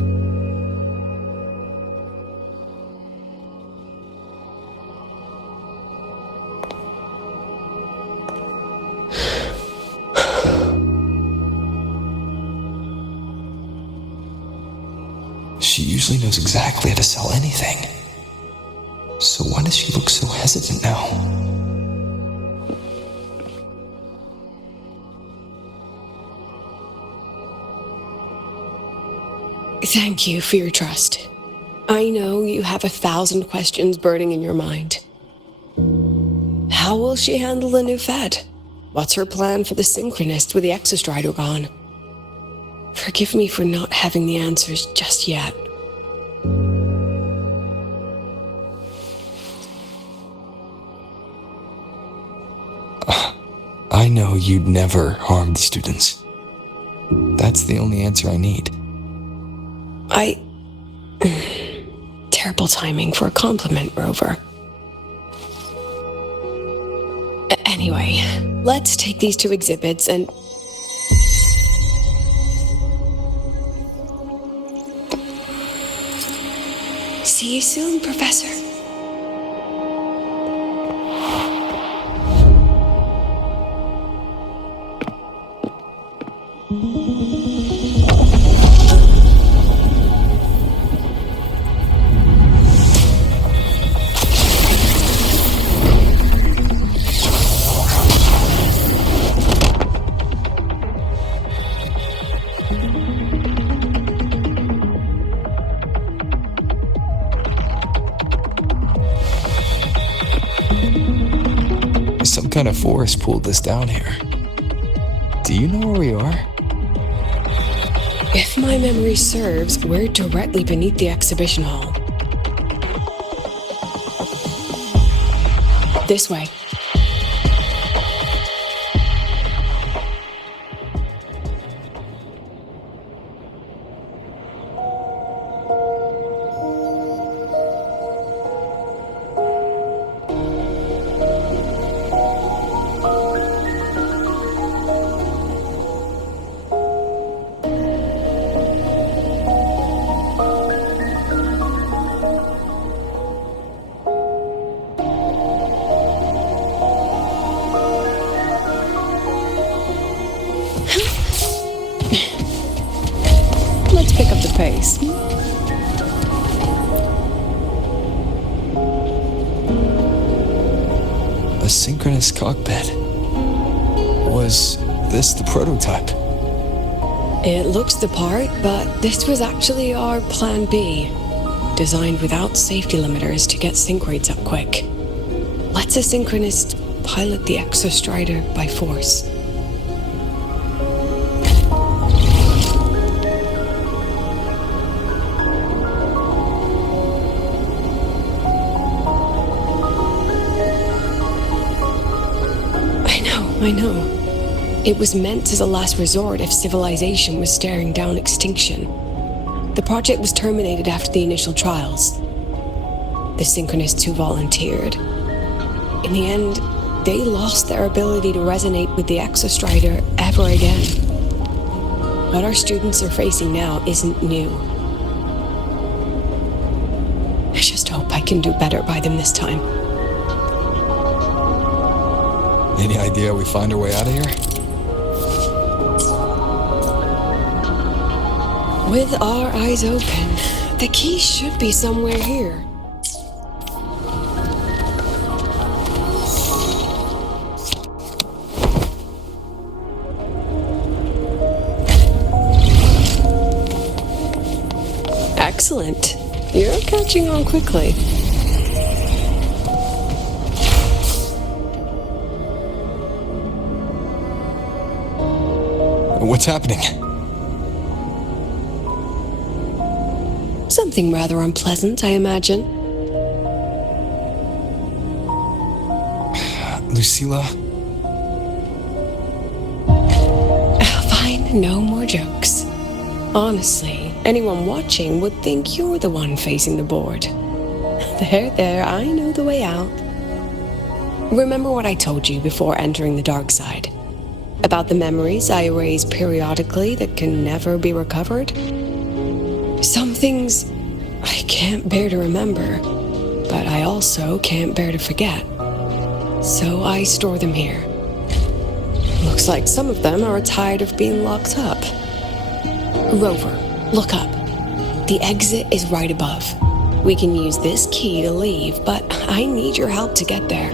She usually knows exactly how to sell anything. So why does she look so hesitant now? Thank you for your trust. I know you have 1,000 questions burning in your mind. How will she handle the new Fed? What's her plan for the Synchronist with the Exostrider gone? Forgive me for not having the answers just yet. I know you'd never harm the students. That's the only answer I need. Terrible timing for a compliment, Rover. Anyway, let's take these 2 exhibits and... See you soon, Professor. kind of force pulled this down here? Do you know where we are? If my memory serves, we're directly beneath the exhibition hall. This way. Let's pick up the pace. A synchronous cockpit. Was this the prototype? It looks the part, but this was actually our Plan B. Designed without safety limiters to get sync rates up quick. Let's a synchronist pilot the Exostrider by force. I know. It was meant as a last resort if civilization was staring down extinction. The project was terminated after the initial trials. The synchronists who volunteered, in the end, they lost their ability to resonate with the Exostrider ever again. What our students are facing now isn't new. I just hope I can do better by them this time. Any idea we find our way out of here? With our eyes open, the key should be somewhere here. Excellent. You're catching on quickly. What's happening? Something rather unpleasant, I imagine. Lucilla? Fine, no more jokes. Honestly, anyone watching would think you're the one facing the board. There, I know the way out. Remember what I told you before entering the dark side? About the memories I erase periodically that can never be recovered? Some things I can't bear to remember, but I also can't bear to forget. So I store them here. Looks like some of them are tired of being locked up. Rover, look up. The exit is right above. We can use this key to leave, but I need your help to get there.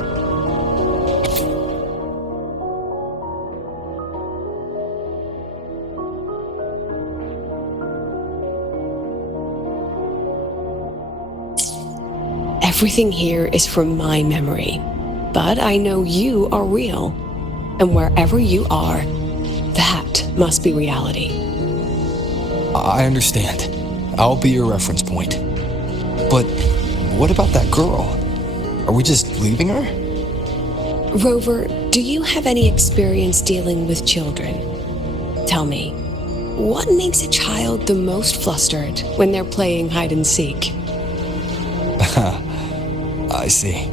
Everything here is from my memory, but I know you are real, and wherever you are, that must be reality. I understand. I'll be your reference point. But what about that girl? Are we just leaving her? Rover, do you have any experience dealing with children? Tell me, what makes a child the most flustered when they're playing hide and seek? I see.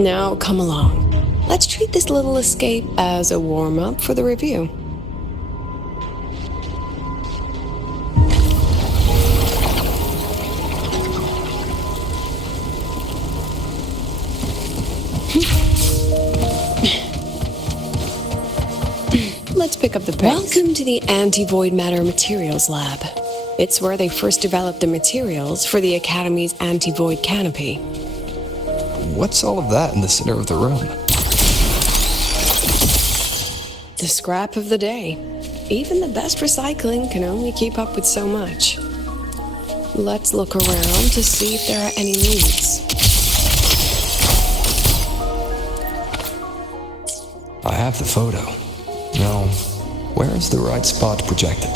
Now, come along. Let's treat this little escape as a warm-up for the review. Let's pick up the pace. Welcome to the Anti-Void Matter Materials Lab. It's where they first developed the materials for the Academy's anti-void canopy. What's all of that in the center of the room? The scrap of the day. Even the best recycling can only keep up with so much. Let's look around to see if there are any leads. I have the photo. Now, where is the right spot projected?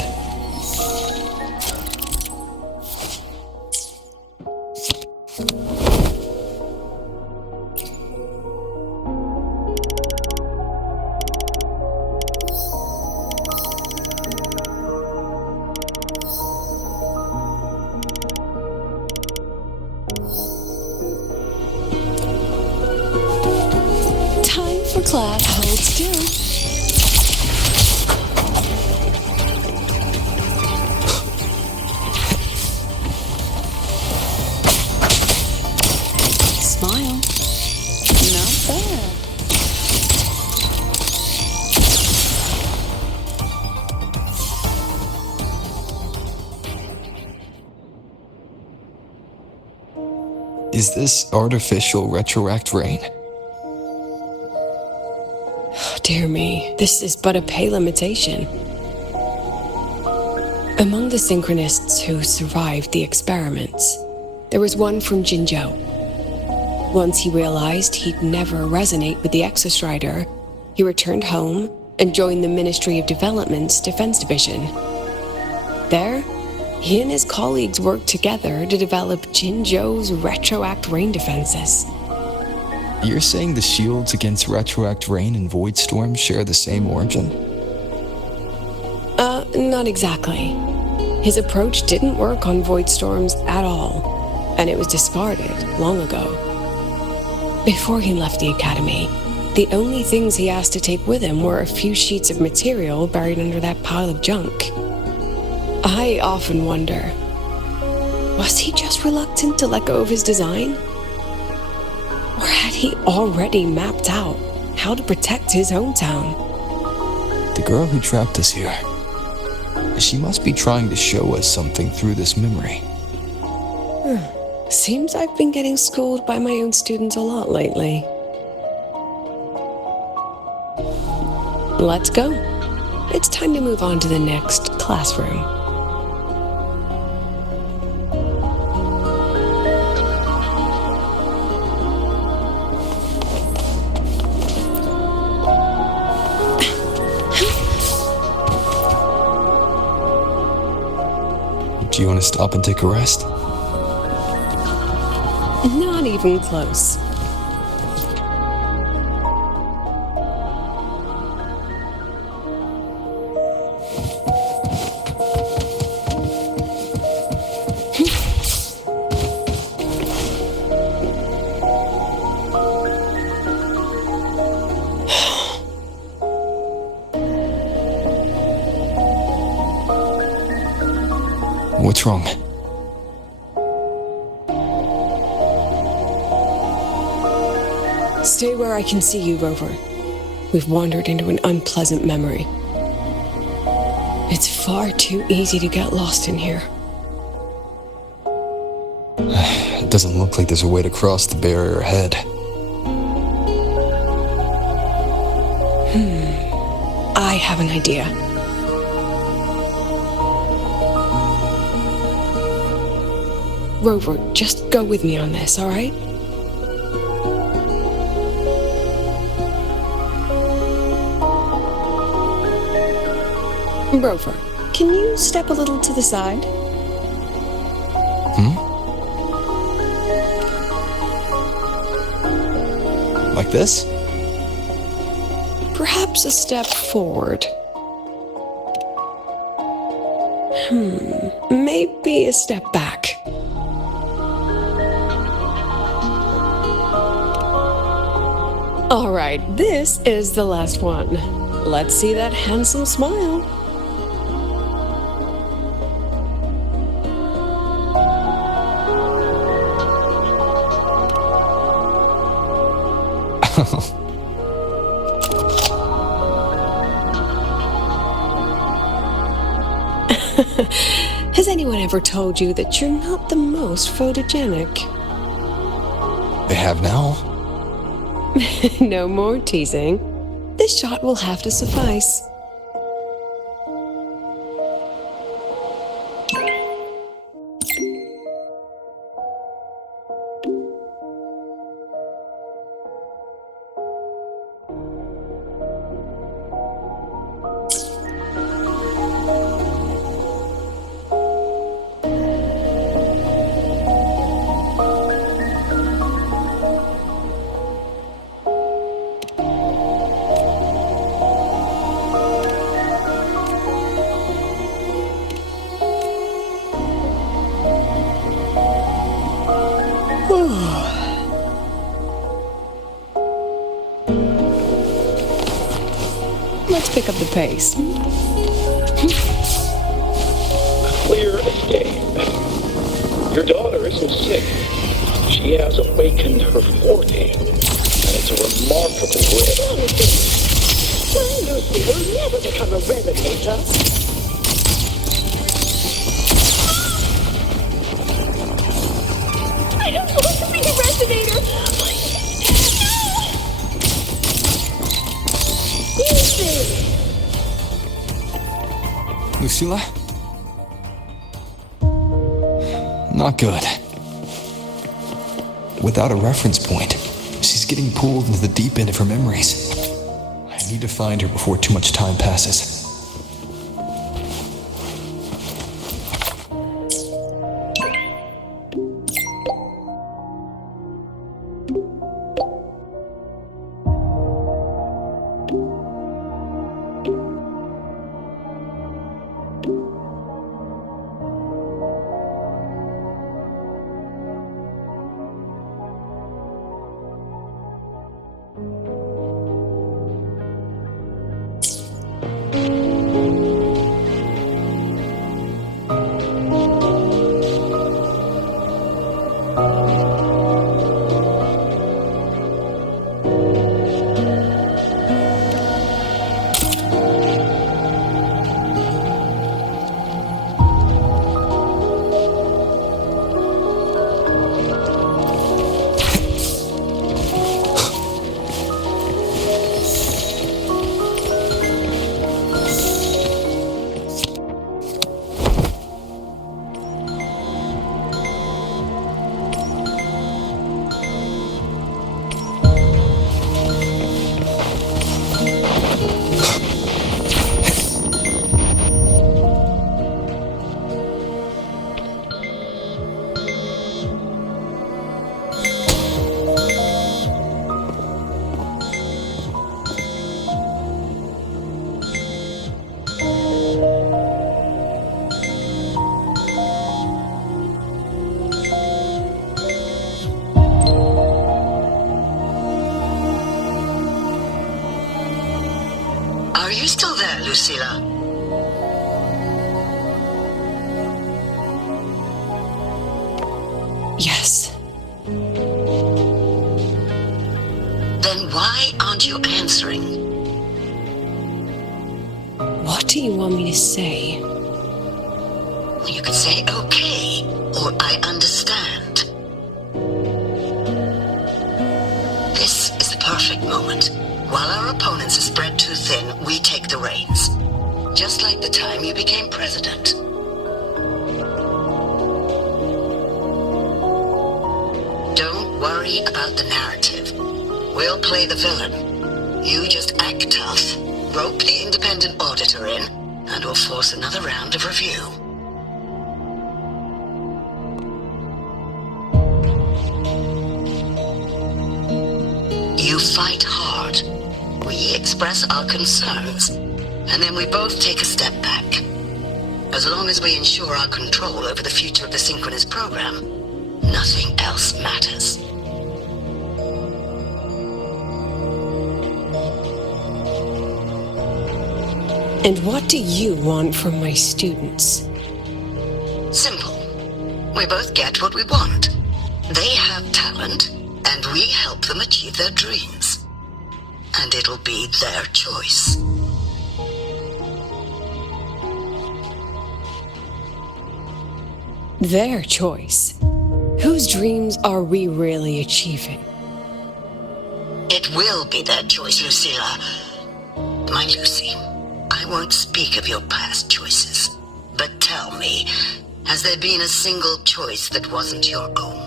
Time for class. Hold still. Smile. Not bad. Is this artificial retroact rain? Dear me, this is but a pale imitation. Among the synchronists who survived the experiments, there was one from Jinzhou. Once he realized he'd never resonate with the Exostrider, he returned home and joined the Ministry of Development's Defense Division. There, he and his colleagues worked together to develop Jinzhou's retroact rain defenses. You're saying the shields against retroact rain and void storms share the same origin? Not exactly. His approach didn't work on void storms at all, and it was discarded long ago. Before he left the academy, the only things he asked to take with him were a few sheets of material buried under that pile of junk. I often wonder, was he just reluctant to let go of his design? Or had he already mapped out how to protect his hometown? The girl who trapped us here, she must be trying to show us something through this memory. Seems I've been getting schooled by my own students a lot lately. Let's go. It's time to move on to the next classroom. Do you want to stop and take a rest? Not even close. What's wrong? Stay where I can see you, Rover. We've wandered into an unpleasant memory. It's far too easy to get lost in here. It doesn't look like there's a way to cross the barrier ahead. I have an idea. Rover, just go with me on this, all right? Rover, can you step a little to the side? Like this? Perhaps a step forward. Maybe a step back. All right, this is the last one. Let's see that handsome smile. Has anyone ever told you that you're not the most photogenic? They have now? No more teasing. This shot will have to suffice. Let's pick up the pace. Clear escape. Your daughter isn't sick. She has awakened her 40, and it's a remarkable risk. Well, Lucy will never become a resonator. I don't want to be a resonator. Lucilla? Not good. Without a reference point, she's getting pulled into the deep end of her memories. I need to find her before too much time passes. Are you still there, Lucilla? Yes. Then why aren't you answering? What do you want me to say? You could say okay, or I understand. This is the perfect moment. While our opponents are spread too thin, we take the reins. Just like the time you became president. Don't worry about the narrative. We'll play the villain. You just act tough, rope the independent auditor in, and we'll force another round of review. You fight hard. We express our concerns, and then we both take a step back. As long as we ensure our control over the future of the synchronous program, nothing else matters. And what do you want from my students? Simple. We both get what we want. They have talent, and we help them achieve their dreams. And it'll be their choice. Their choice? Whose dreams are we really achieving? It will be their choice, Lucilla. My Lucy, I won't speak of your past choices. But tell me, has there been a single choice that wasn't your own?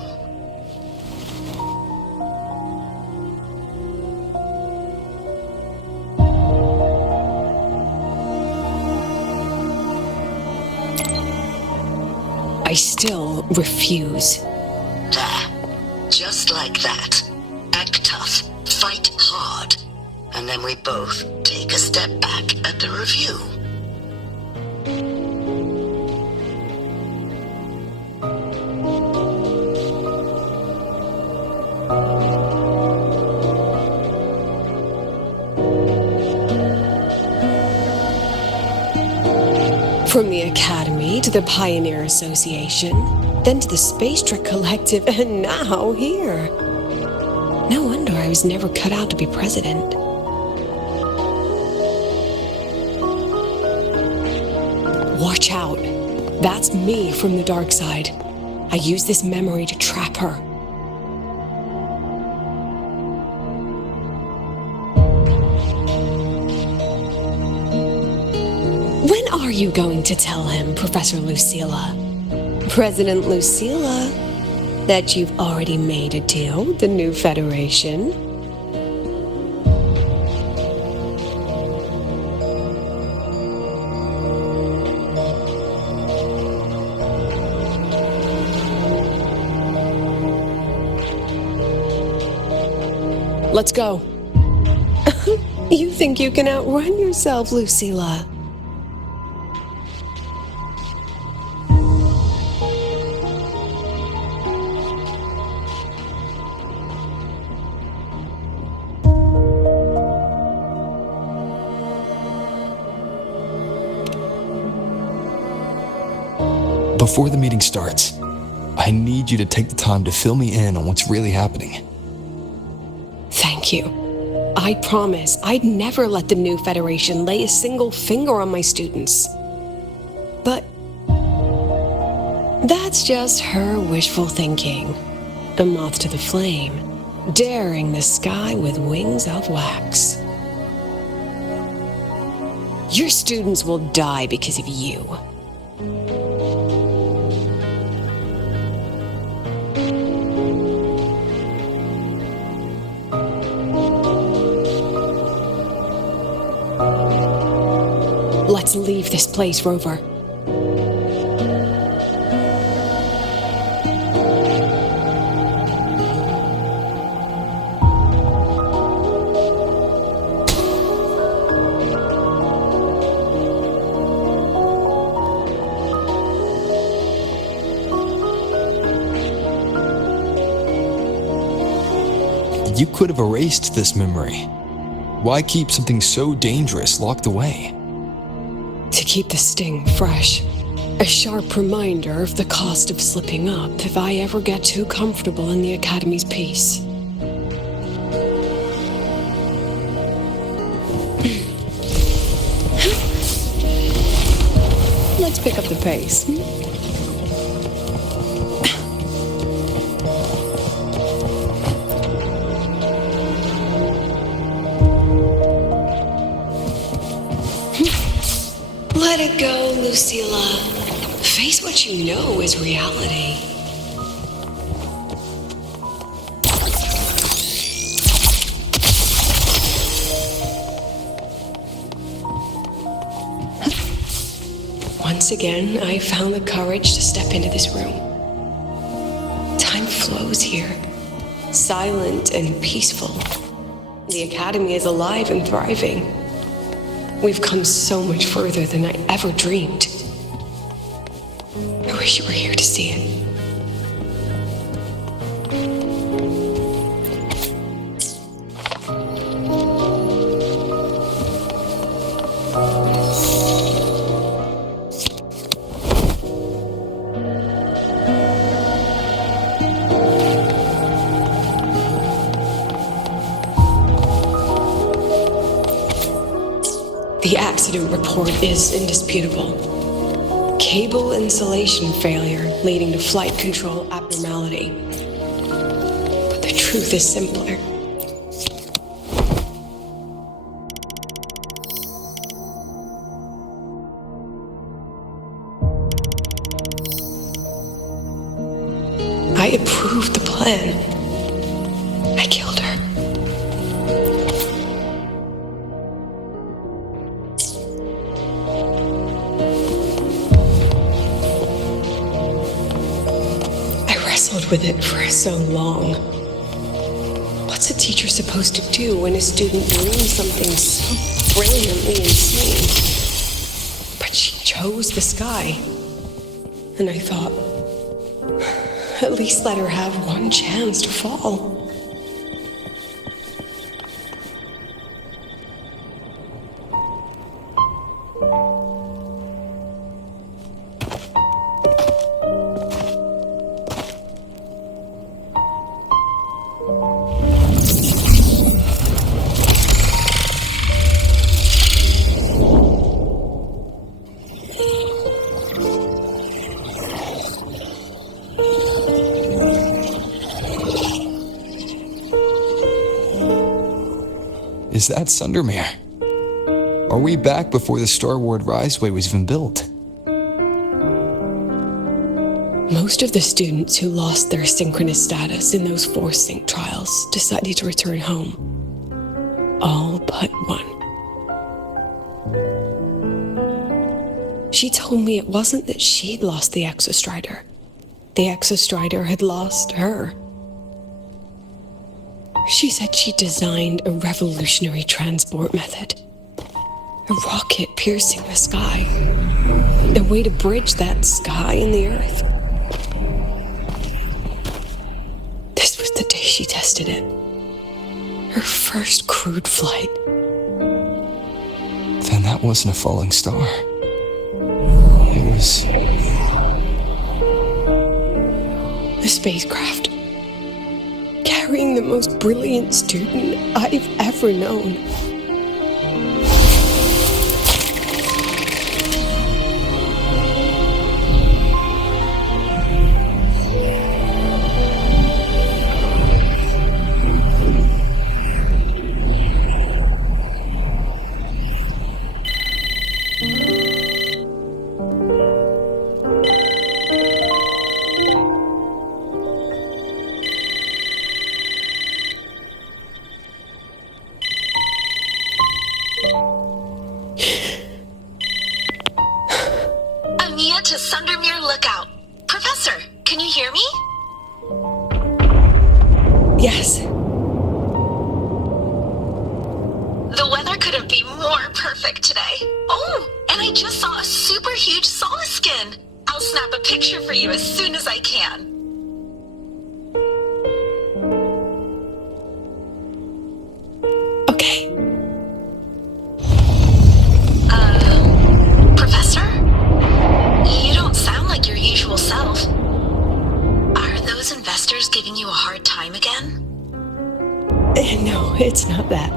I still refuse. There. Just like that. Act tough. Fight hard. And then we both take a step back at the review. From the Academy to the Pioneer Association, then to the Space Trek Collective, and now here. No wonder I was never cut out to be president. Watch out. That's me from the dark side. I use this memory to trap her. When are you going to tell him, Professor Lucilla? President Lucilla, that you've already made a deal with the new Federation? Let's go. You think you can outrun yourself, Lucilla? Before the meeting starts, I need you to take the time to fill me in on what's really happening. Thank you. I promise I'd never let the new Federation lay a single finger on my students. But that's just her wishful thinking. A moth to the flame, daring the sky with wings of wax. Your students will die because of you. Let's leave this place, Rover. You could have erased this memory. Why keep something so dangerous locked away? To keep the sting fresh. A sharp reminder of the cost of slipping up if I ever get too comfortable in the Academy's peace. Let's pick up the pace. Let it go, Lucilla. Face what you know is reality. Once again, I found the courage to step into this room. Time flows here, silent and peaceful. The Academy is alive and thriving. We've come so much further than I ever dreamed. I wish you were here to see it. The accident report is indisputable. Cable insulation failure leading to flight control abnormality. But the truth is simpler. I approved the plan. I killed her. With it for so long. What's a teacher supposed to do when a student dreams something so brilliantly insane? But she chose the sky. And I thought, at least let her have one chance to fall. Is that Sundermere? Are we back before the Star Ward Riseway was even built? Most of the students who lost their synchronous status in those force sync trials decided to return home. All but one. She told me it wasn't that she'd lost the Exostrider. The Exostrider had lost her. She said she designed a revolutionary transport method. A rocket piercing the sky. A way to bridge that sky and the Earth. This was the day she tested it. Her first crewed flight. Then that wasn't a falling star. It was... a spacecraft. Carrying the most brilliant student I've ever known. Amiya to Sundermere Lookout. Professor, can you hear me? Yes. The weather couldn't be more perfect today. Oh, and I just saw a super huge Solaskin. I'll snap a picture for you as soon as I can. Okay. Professor? You don't sound like your usual self. Are those investors giving you a hard time again? No, it's not that.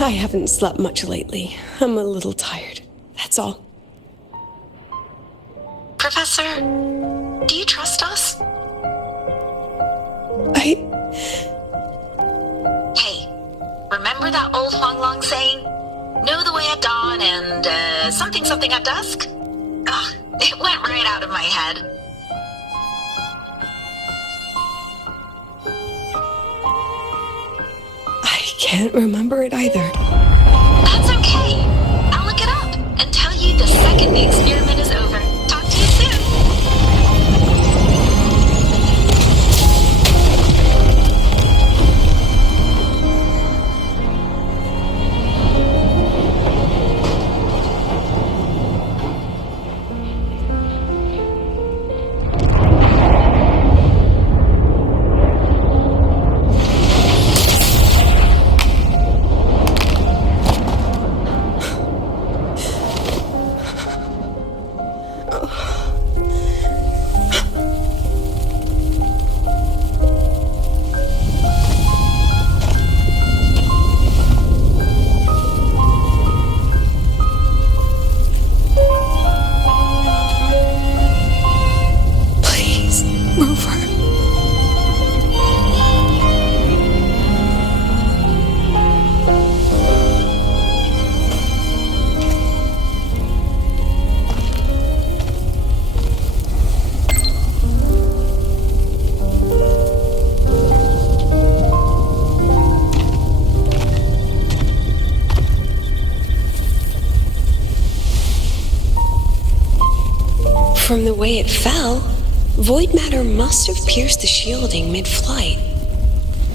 I haven't slept much lately. I'm a little tired. That's all. Professor, do you trust us? Hey, remember that old Huanglong saying? Know the way at dawn and, something at dusk? Ugh, it went right out of my head. I can't remember it either. That's okay. I'll look it up and tell you the second the experiment is over. Talk to you soon. From the way it fell, void matter must have pierced the shielding mid-flight.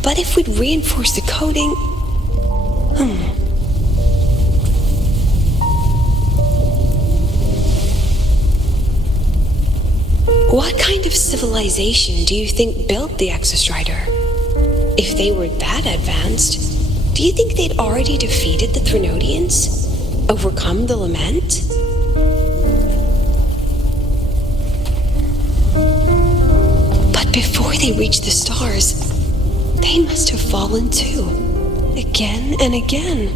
But if we'd reinforced the coating... What kind of civilization do you think built the Exostrider? If they were that advanced, do you think they'd already defeated the Threnodians? Overcome the Lament? But before they reached the stars, they must have fallen too. Again and again.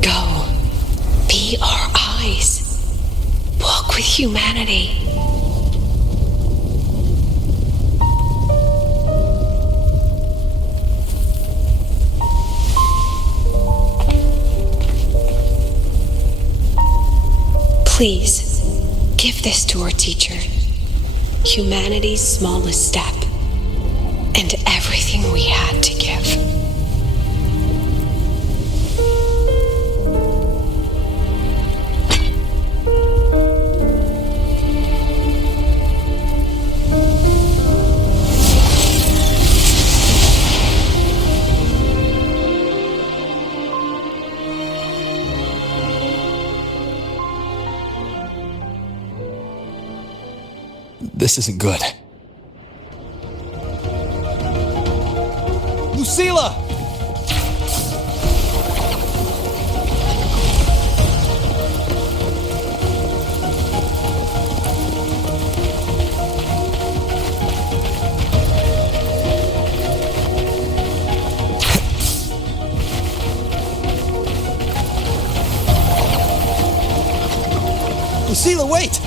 Go. Be our eyes. Walk with humanity. Please, give this to our teacher. Humanity's smallest step, and everything we had to give. This isn't good. Lucilla! Lucilla, wait!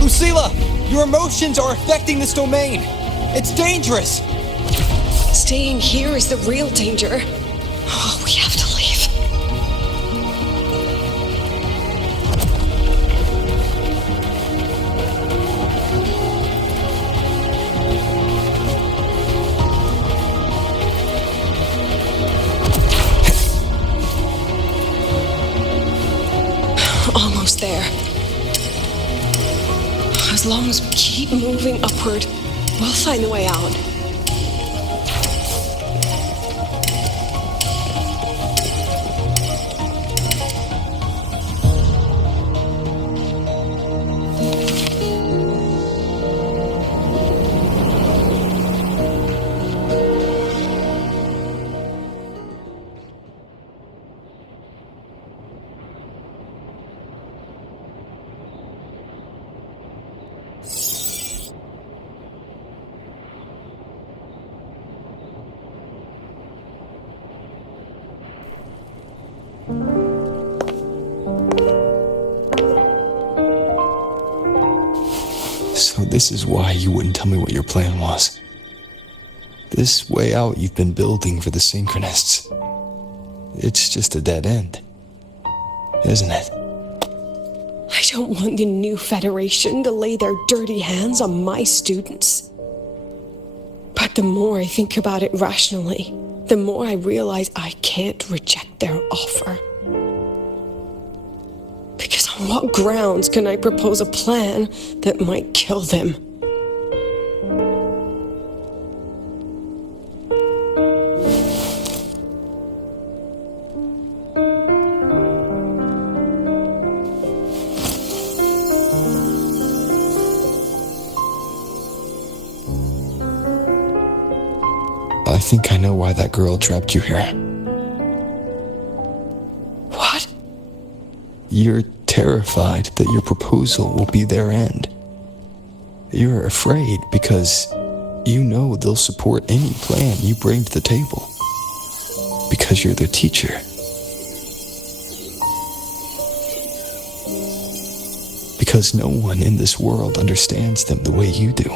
Lucilla! Your emotions are affecting this domain! It's dangerous! Staying here is the real danger. Oh, we have to leave. Almost there. As long as we keep moving upward, we'll find a way out. So this is why you wouldn't tell me what your plan was. This way out you've been building for the Synchronists. It's just a dead end, isn't it? I don't want the new Federation to lay their dirty hands on my students. But the more I think about it rationally, the more I realize I can't reject their offer. Because on what grounds can I propose a plan that might kill them? I think I know why that girl trapped you here. What? You're terrified that your proposal will be their end. You're afraid because you know they'll support any plan you bring to the table. Because you're their teacher. Because no one in this world understands them the way you do.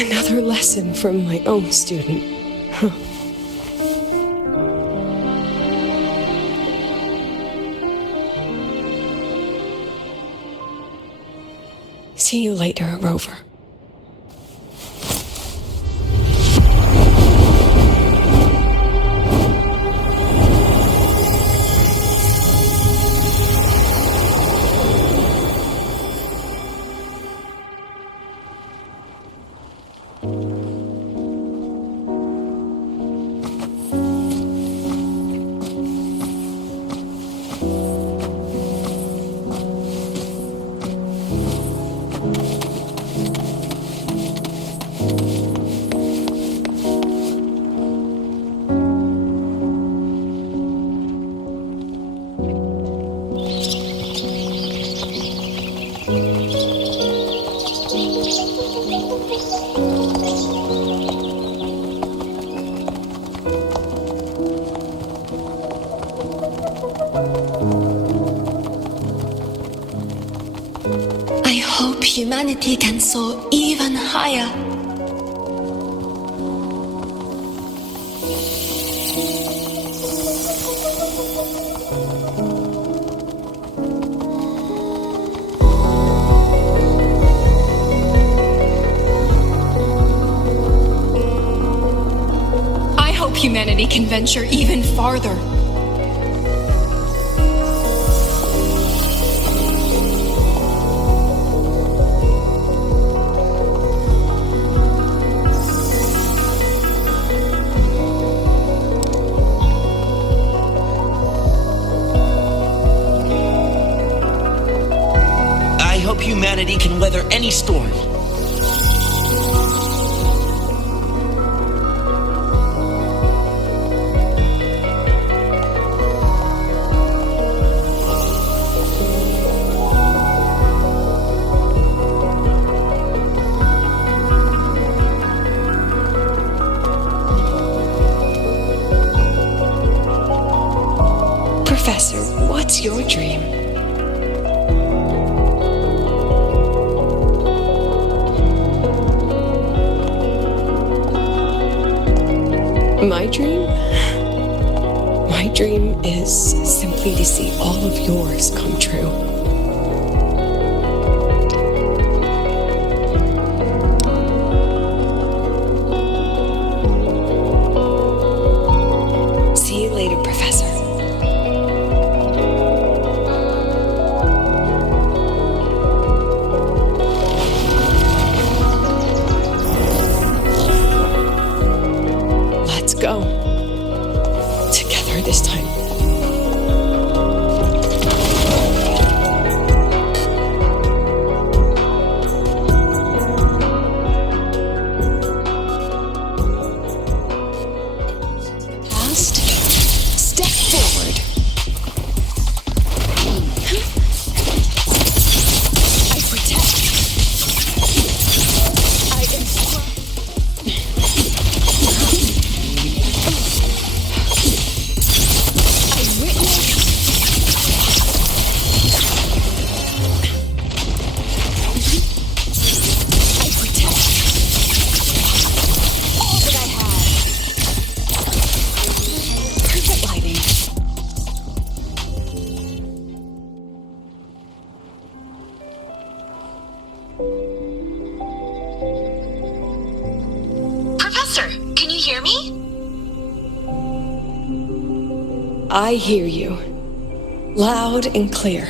Another lesson from my own student. Huh. See you later, Rover. humanity can soar even higher. I hope humanity can venture even farther. I hope humanity can weather any storm. Professor, what's your dream? My dream? My dream is simply to see all of yours come true. See you later, Professor. Let's go. Together this time. Past. Step forward. I protect. I instruct. I witness. I protect. All that I have. Perfect lighting. Professor, can you hear me? I hear you. Loud and clear.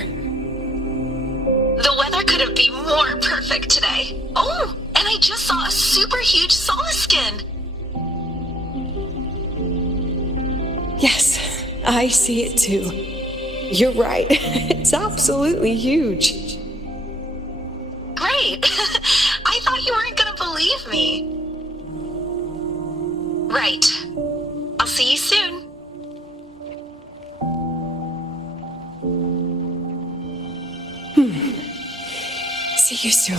The weather couldn't be more perfect today. Oh, and I just saw a super huge sauna skin. Yes, I see it too. You're right. It's absolutely huge. Great. I thought you weren't gonna believe me. Right. I'll see you soon. See you soon.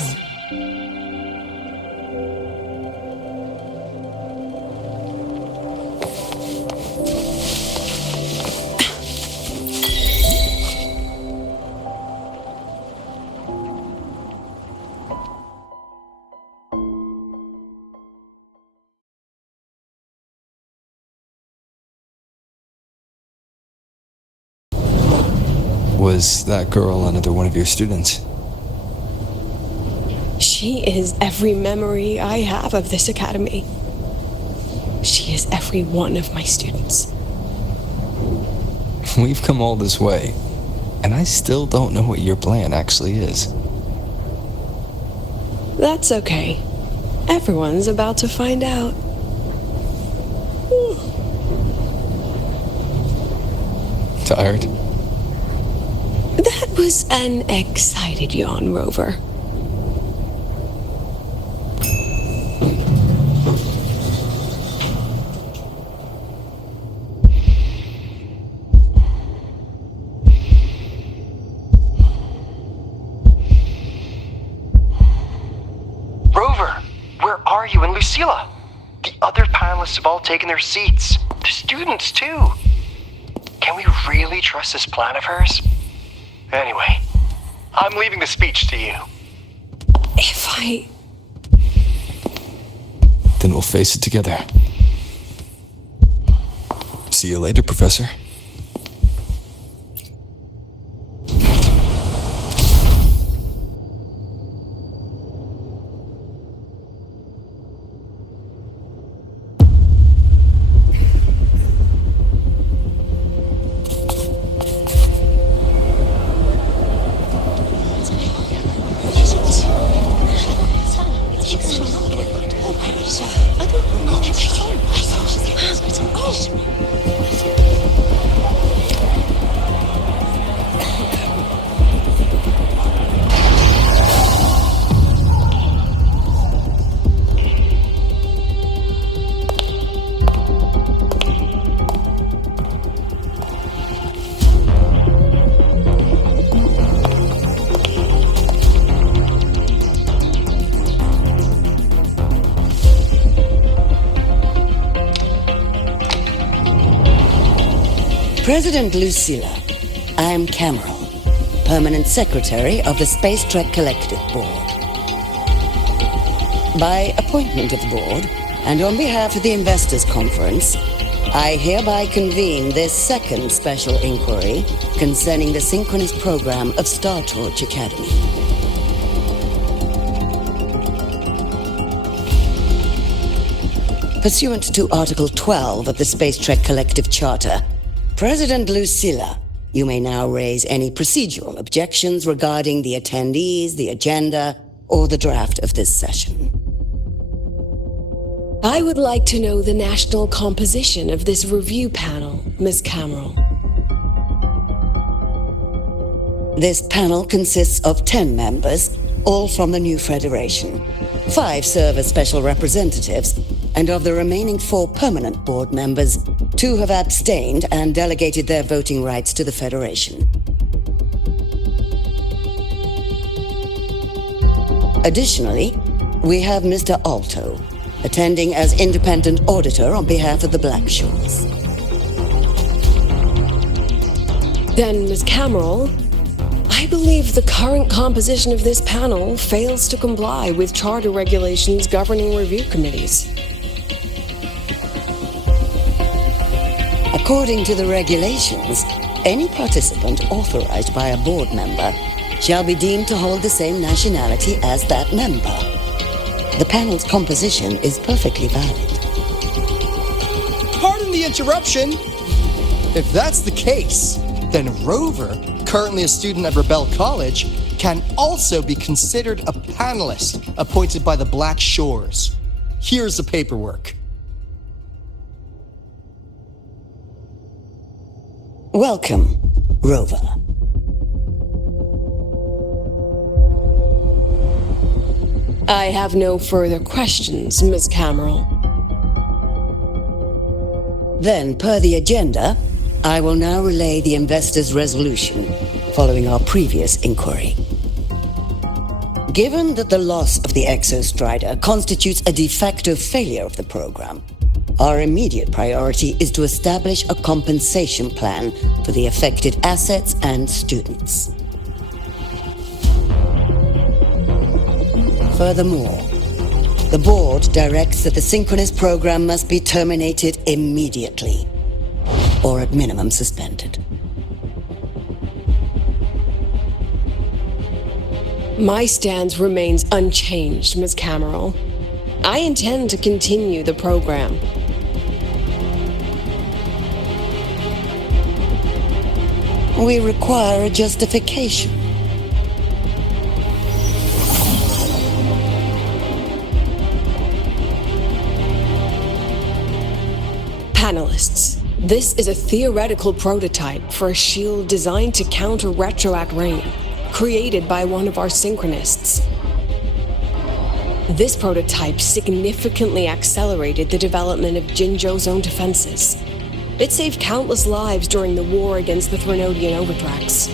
Was that girl another one of your students? She is every memory I have of this academy. She is every one of my students. We've come all this way, and I still don't know what your plan actually is. That's okay. Everyone's about to find out. Tired? That was an excited yawn, Rover. Rover, where are you and Lucilla? The other panelists have all taken their seats. The students, too. Can we really trust this plan of hers? Anyway, I'm leaving the speech to you. Then we'll face it together. See you later, Professor. President Lucilla, I am Cameron, Permanent Secretary of the Space Trek Collective Board. By appointment of the Board, and on behalf of the Investors Conference, I hereby convene this second special inquiry concerning the synchronous program of Star Torch Academy. Pursuant to Article 12 of the Space Trek Collective Charter, President Lucilla, you may now raise any procedural objections regarding the attendees, the agenda, or the draft of this session. I would like to know the national composition of this review panel, Ms. Cameron. This panel consists of 10 members, all from the new Federation. 5 serve as special representatives, and of the remaining 4 permanent board members, 2 have abstained and delegated their voting rights to the Federation. Additionally, we have Mr. Alto, attending as independent auditor on behalf of the Black Shores. Then, Ms. Cameron, I believe the current composition of this panel fails to comply with charter regulations governing review committees. According to the regulations, any participant authorized by a board member shall be deemed to hold the same nationality as that member. The panel's composition is perfectly valid. Pardon the interruption! If that's the case, then Rover, currently a student at Rebel College, can also be considered a panelist appointed by the Black Shores. Here's the paperwork. Welcome, Rover. I have no further questions, Ms. Cameron. Then, per the agenda, I will now relay the investors' resolution following our previous inquiry. Given that the loss of the Exostrider constitutes a de facto failure of the program, our immediate priority is to establish a compensation plan for the affected assets and students. Furthermore, the board directs that the synchronous program must be terminated immediately, or at minimum suspended. My stance remains unchanged, Ms. Cameron. I intend to continue the program. We require a justification. Panelists, this is a theoretical prototype for a shield designed to counter retroact rain, created by one of our synchronists. This prototype significantly accelerated the development of Jinzhou's own defenses. It saved countless lives during the war against the Threnodian Overthrax.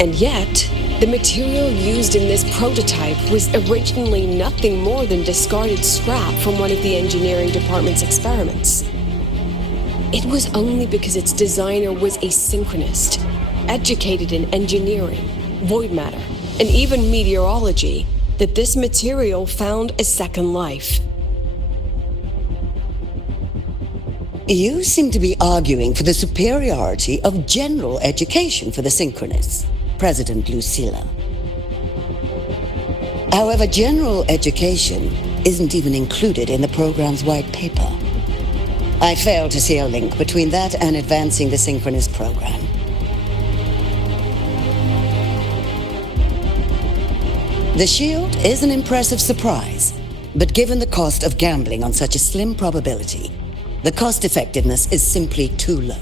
And yet, the material used in this prototype was originally nothing more than discarded scrap from one of the engineering department's experiments. It was only because its designer was a synchronist, educated in engineering, void matter, and even meteorology, that this material found a second life. You seem to be arguing for the superiority of general education for the Synchronists, President Lucilla. However, general education isn't even included in the program's white paper. I fail to see a link between that and advancing the Synchronist program. The shield is an impressive surprise, but given the cost of gambling on such a slim probability, the cost-effectiveness is simply too low.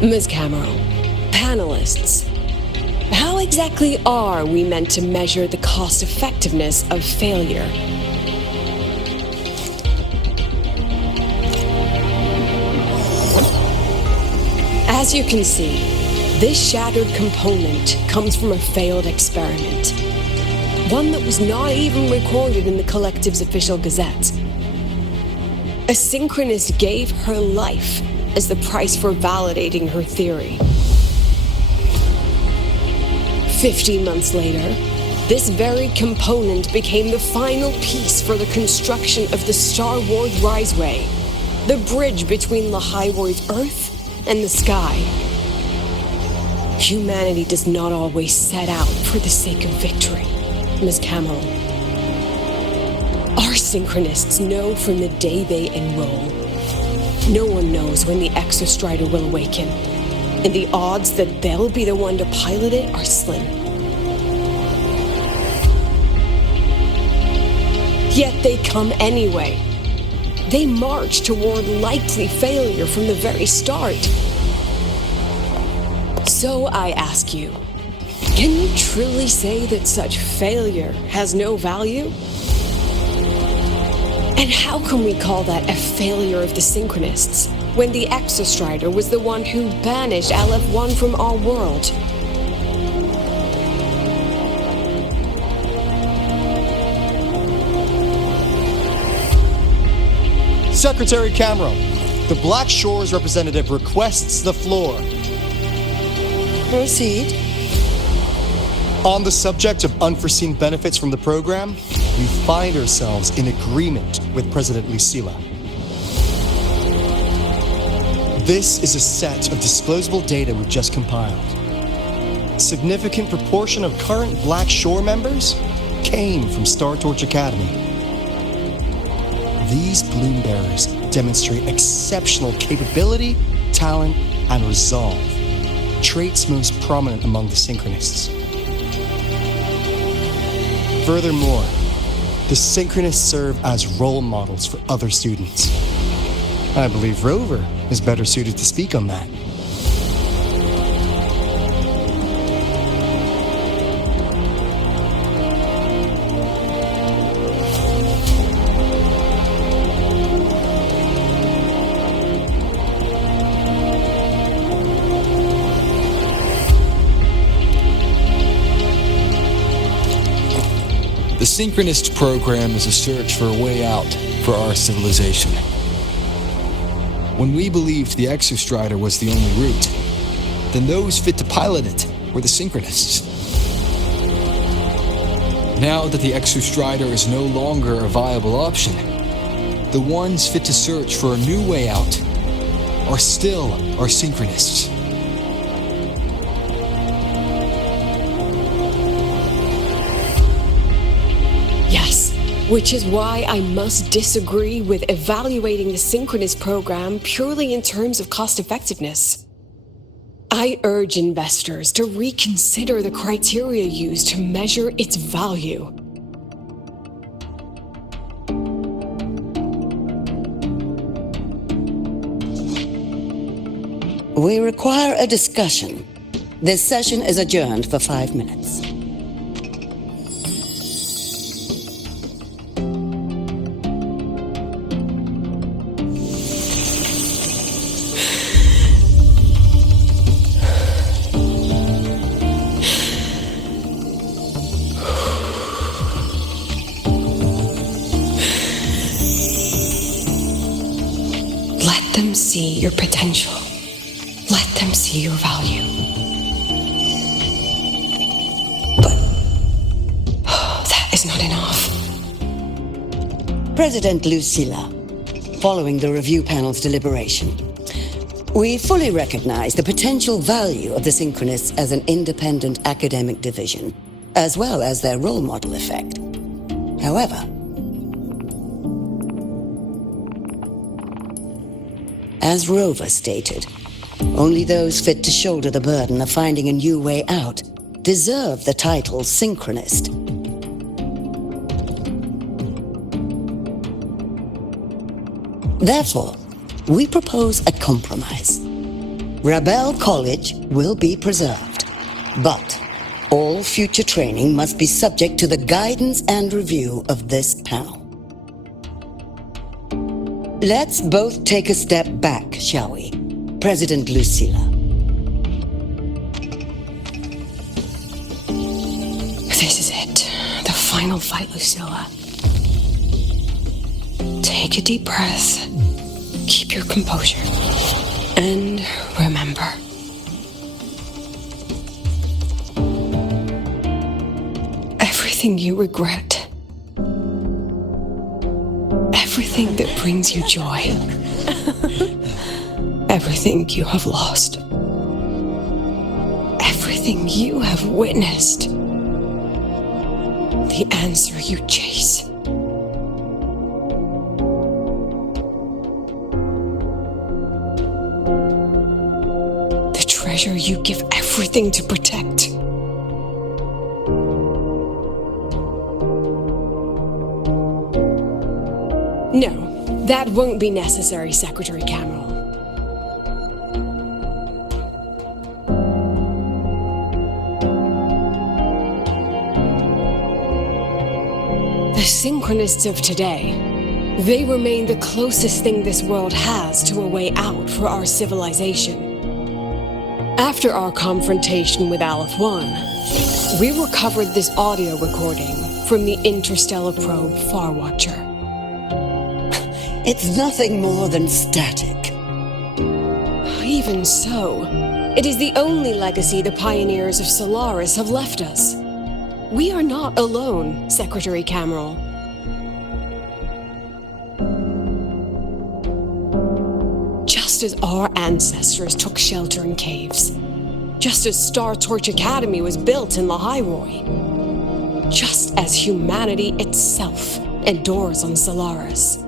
Ms. Cameron, panelists, how exactly are we meant to measure the cost-effectiveness of failure? As you can see, this shattered component comes from a failed experiment. One that was not even recorded in the Collective's official gazette. A Synchronist gave her life as the price for validating her theory. 50 months later, this very component became the final piece for the construction of the Star Wars Riseway, the bridge between Lahaiwor's Earth and the sky. Humanity does not always set out for the sake of victory, Ms. Cameron. Our Synchronists know from the day they enroll. No one knows when the Exostrider will awaken, and the odds that they'll be the one to pilot it are slim. Yet they come anyway. They march toward likely failure from the very start. So I ask you, can you truly say that such failure has no value? And how can we call that a failure of the Synchronists when the Exostrider was the one who banished LF1 from our world? Secretary Cameron, the Black Shores representative requests the floor. Proceed. On the subject of unforeseen benefits from the program, we find ourselves in agreement with President Lucilla. This is a set of disclosable data we've just compiled. A significant proportion of current Black Shore members came from Star Torch Academy. These bloom bearers demonstrate exceptional capability, talent, and resolve, traits most prominent among the Synchronists. Furthermore, the Synchronists serve as role models for other students. I believe Rover is better suited to speak on that. The Synchronist program is a search for a way out for our civilization. When we believed the Exostrider was the only route, then those fit to pilot it were the Synchronists. Now that the Exostrider is no longer a viable option, the ones fit to search for a new way out are still our Synchronists. Which is why I must disagree with evaluating the Synchronist program purely in terms of cost-effectiveness. I urge investors to reconsider the criteria used to measure its value. We require a discussion. This session is adjourned for 5 minutes. Let see your potential. Let them see your value. But that is not enough. President Lucilla, following the review panel's deliberation, we fully recognize the potential value of the Synchronists as an independent academic division, as well as their role model effect. However, as Rover stated, only those fit to shoulder the burden of finding a new way out deserve the title Synchronist. Therefore, we propose a compromise. Rebel College will be preserved, but all future training must be subject to the guidance and review of this panel. Let's both take a step back, shall we? President Lucilla. This is it. The final fight, Lucilla. Take a deep breath. Keep your composure. And remember. Everything you regret. Everything that brings you joy. Everything you have lost. Everything you have witnessed. The answer you chase. The treasure you give everything to protect. No, that won't be necessary, Secretary Cameron. The Synchronists of today, they remain the closest thing this world has to a way out for our civilization. After our confrontation with Aleph 1, we recovered this audio recording from the interstellar probe Farwatcher. It's nothing more than static. Even so, it is the only legacy the pioneers of Solaris have left us. We are not alone, Secretary Cameron. Just as our ancestors took shelter in caves, just as Star Torch Academy was built in Lahairoi, just as humanity itself endures on Solaris,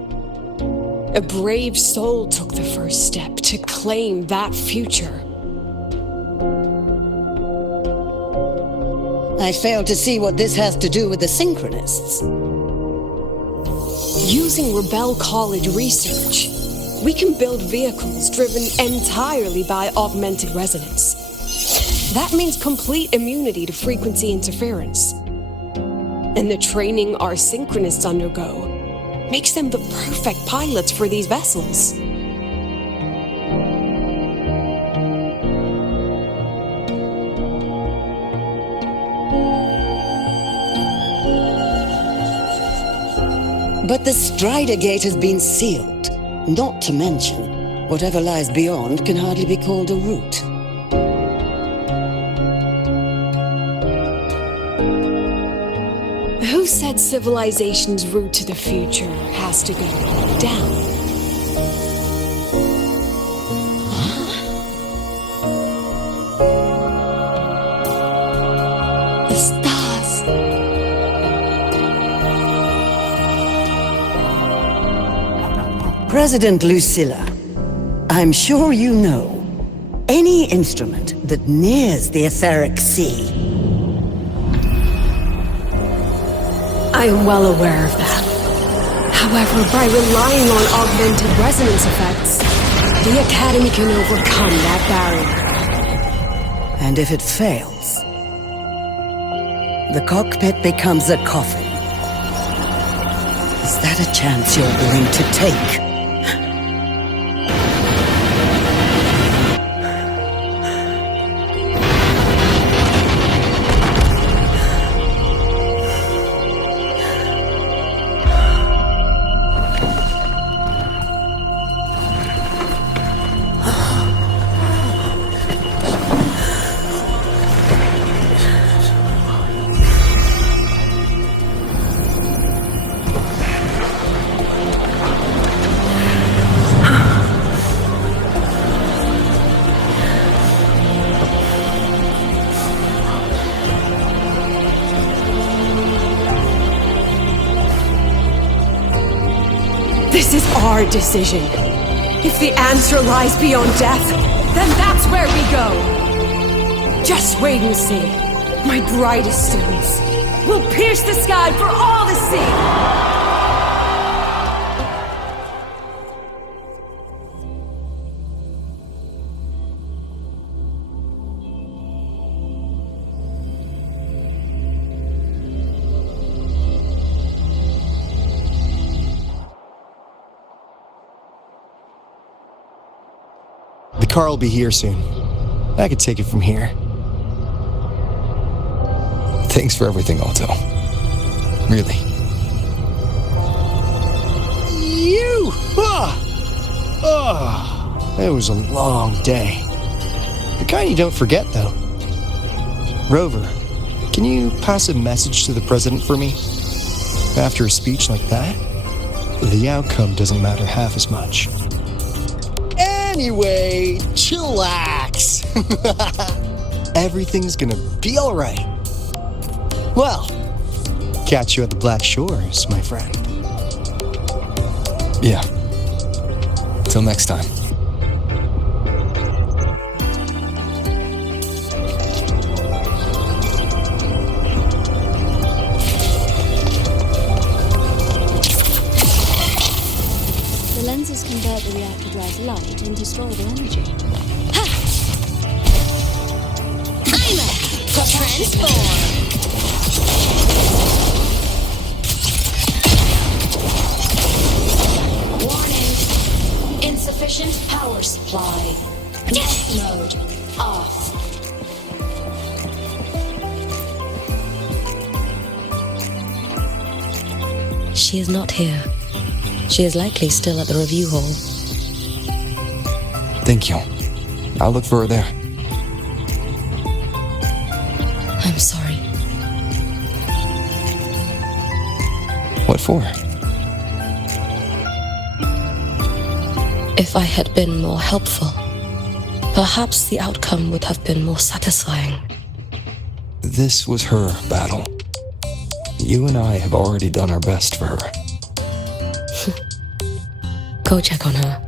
a brave soul took the first step to claim that future. I fail to see what this has to do with the Synchronists. Using Rebel College research, we can build vehicles driven entirely by augmented resonance. That means complete immunity to frequency interference. And the training our Synchronists undergo makes them the perfect pilots for these vessels. But the Strider Gate has been sealed. Not to mention, whatever lies beyond can hardly be called a route. Who said civilization's route to the future has to go down? The stars. President Lucilla, I'm sure you know, any instrument that nears the etheric sea. I am well aware of that. However, by relying on augmented resonance effects, the Academy can overcome that barrier. And if it fails, the cockpit becomes a coffin. Is that a chance you're willing to take? This is our decision. If the answer lies beyond death, then that's where we go. Just wait and see. My brightest students will pierce the sky for all to see. The car will be here soon. I could take it from here. Thanks for everything, Alto. Really. You! It was a long day. The kind you don't forget, though. Rover, can you pass a message to the president for me? After a speech like that, the outcome doesn't matter half as much. Anyway, chillax. Everything's gonna be alright. Well, catch you at the Black Shores, my friend. Yeah. Till next time. The lenses convert the reactor drive's light into storable energy. Ha! Transform! Warning! Insufficient power supply. Test mode off. She is not here. She is likely still at the review hall. Thank you. I'll look for her there. I'm sorry. What for? If I had been more helpful, perhaps the outcome would have been more satisfying. This was her battle. You and I have already done our best for her. Go check on her.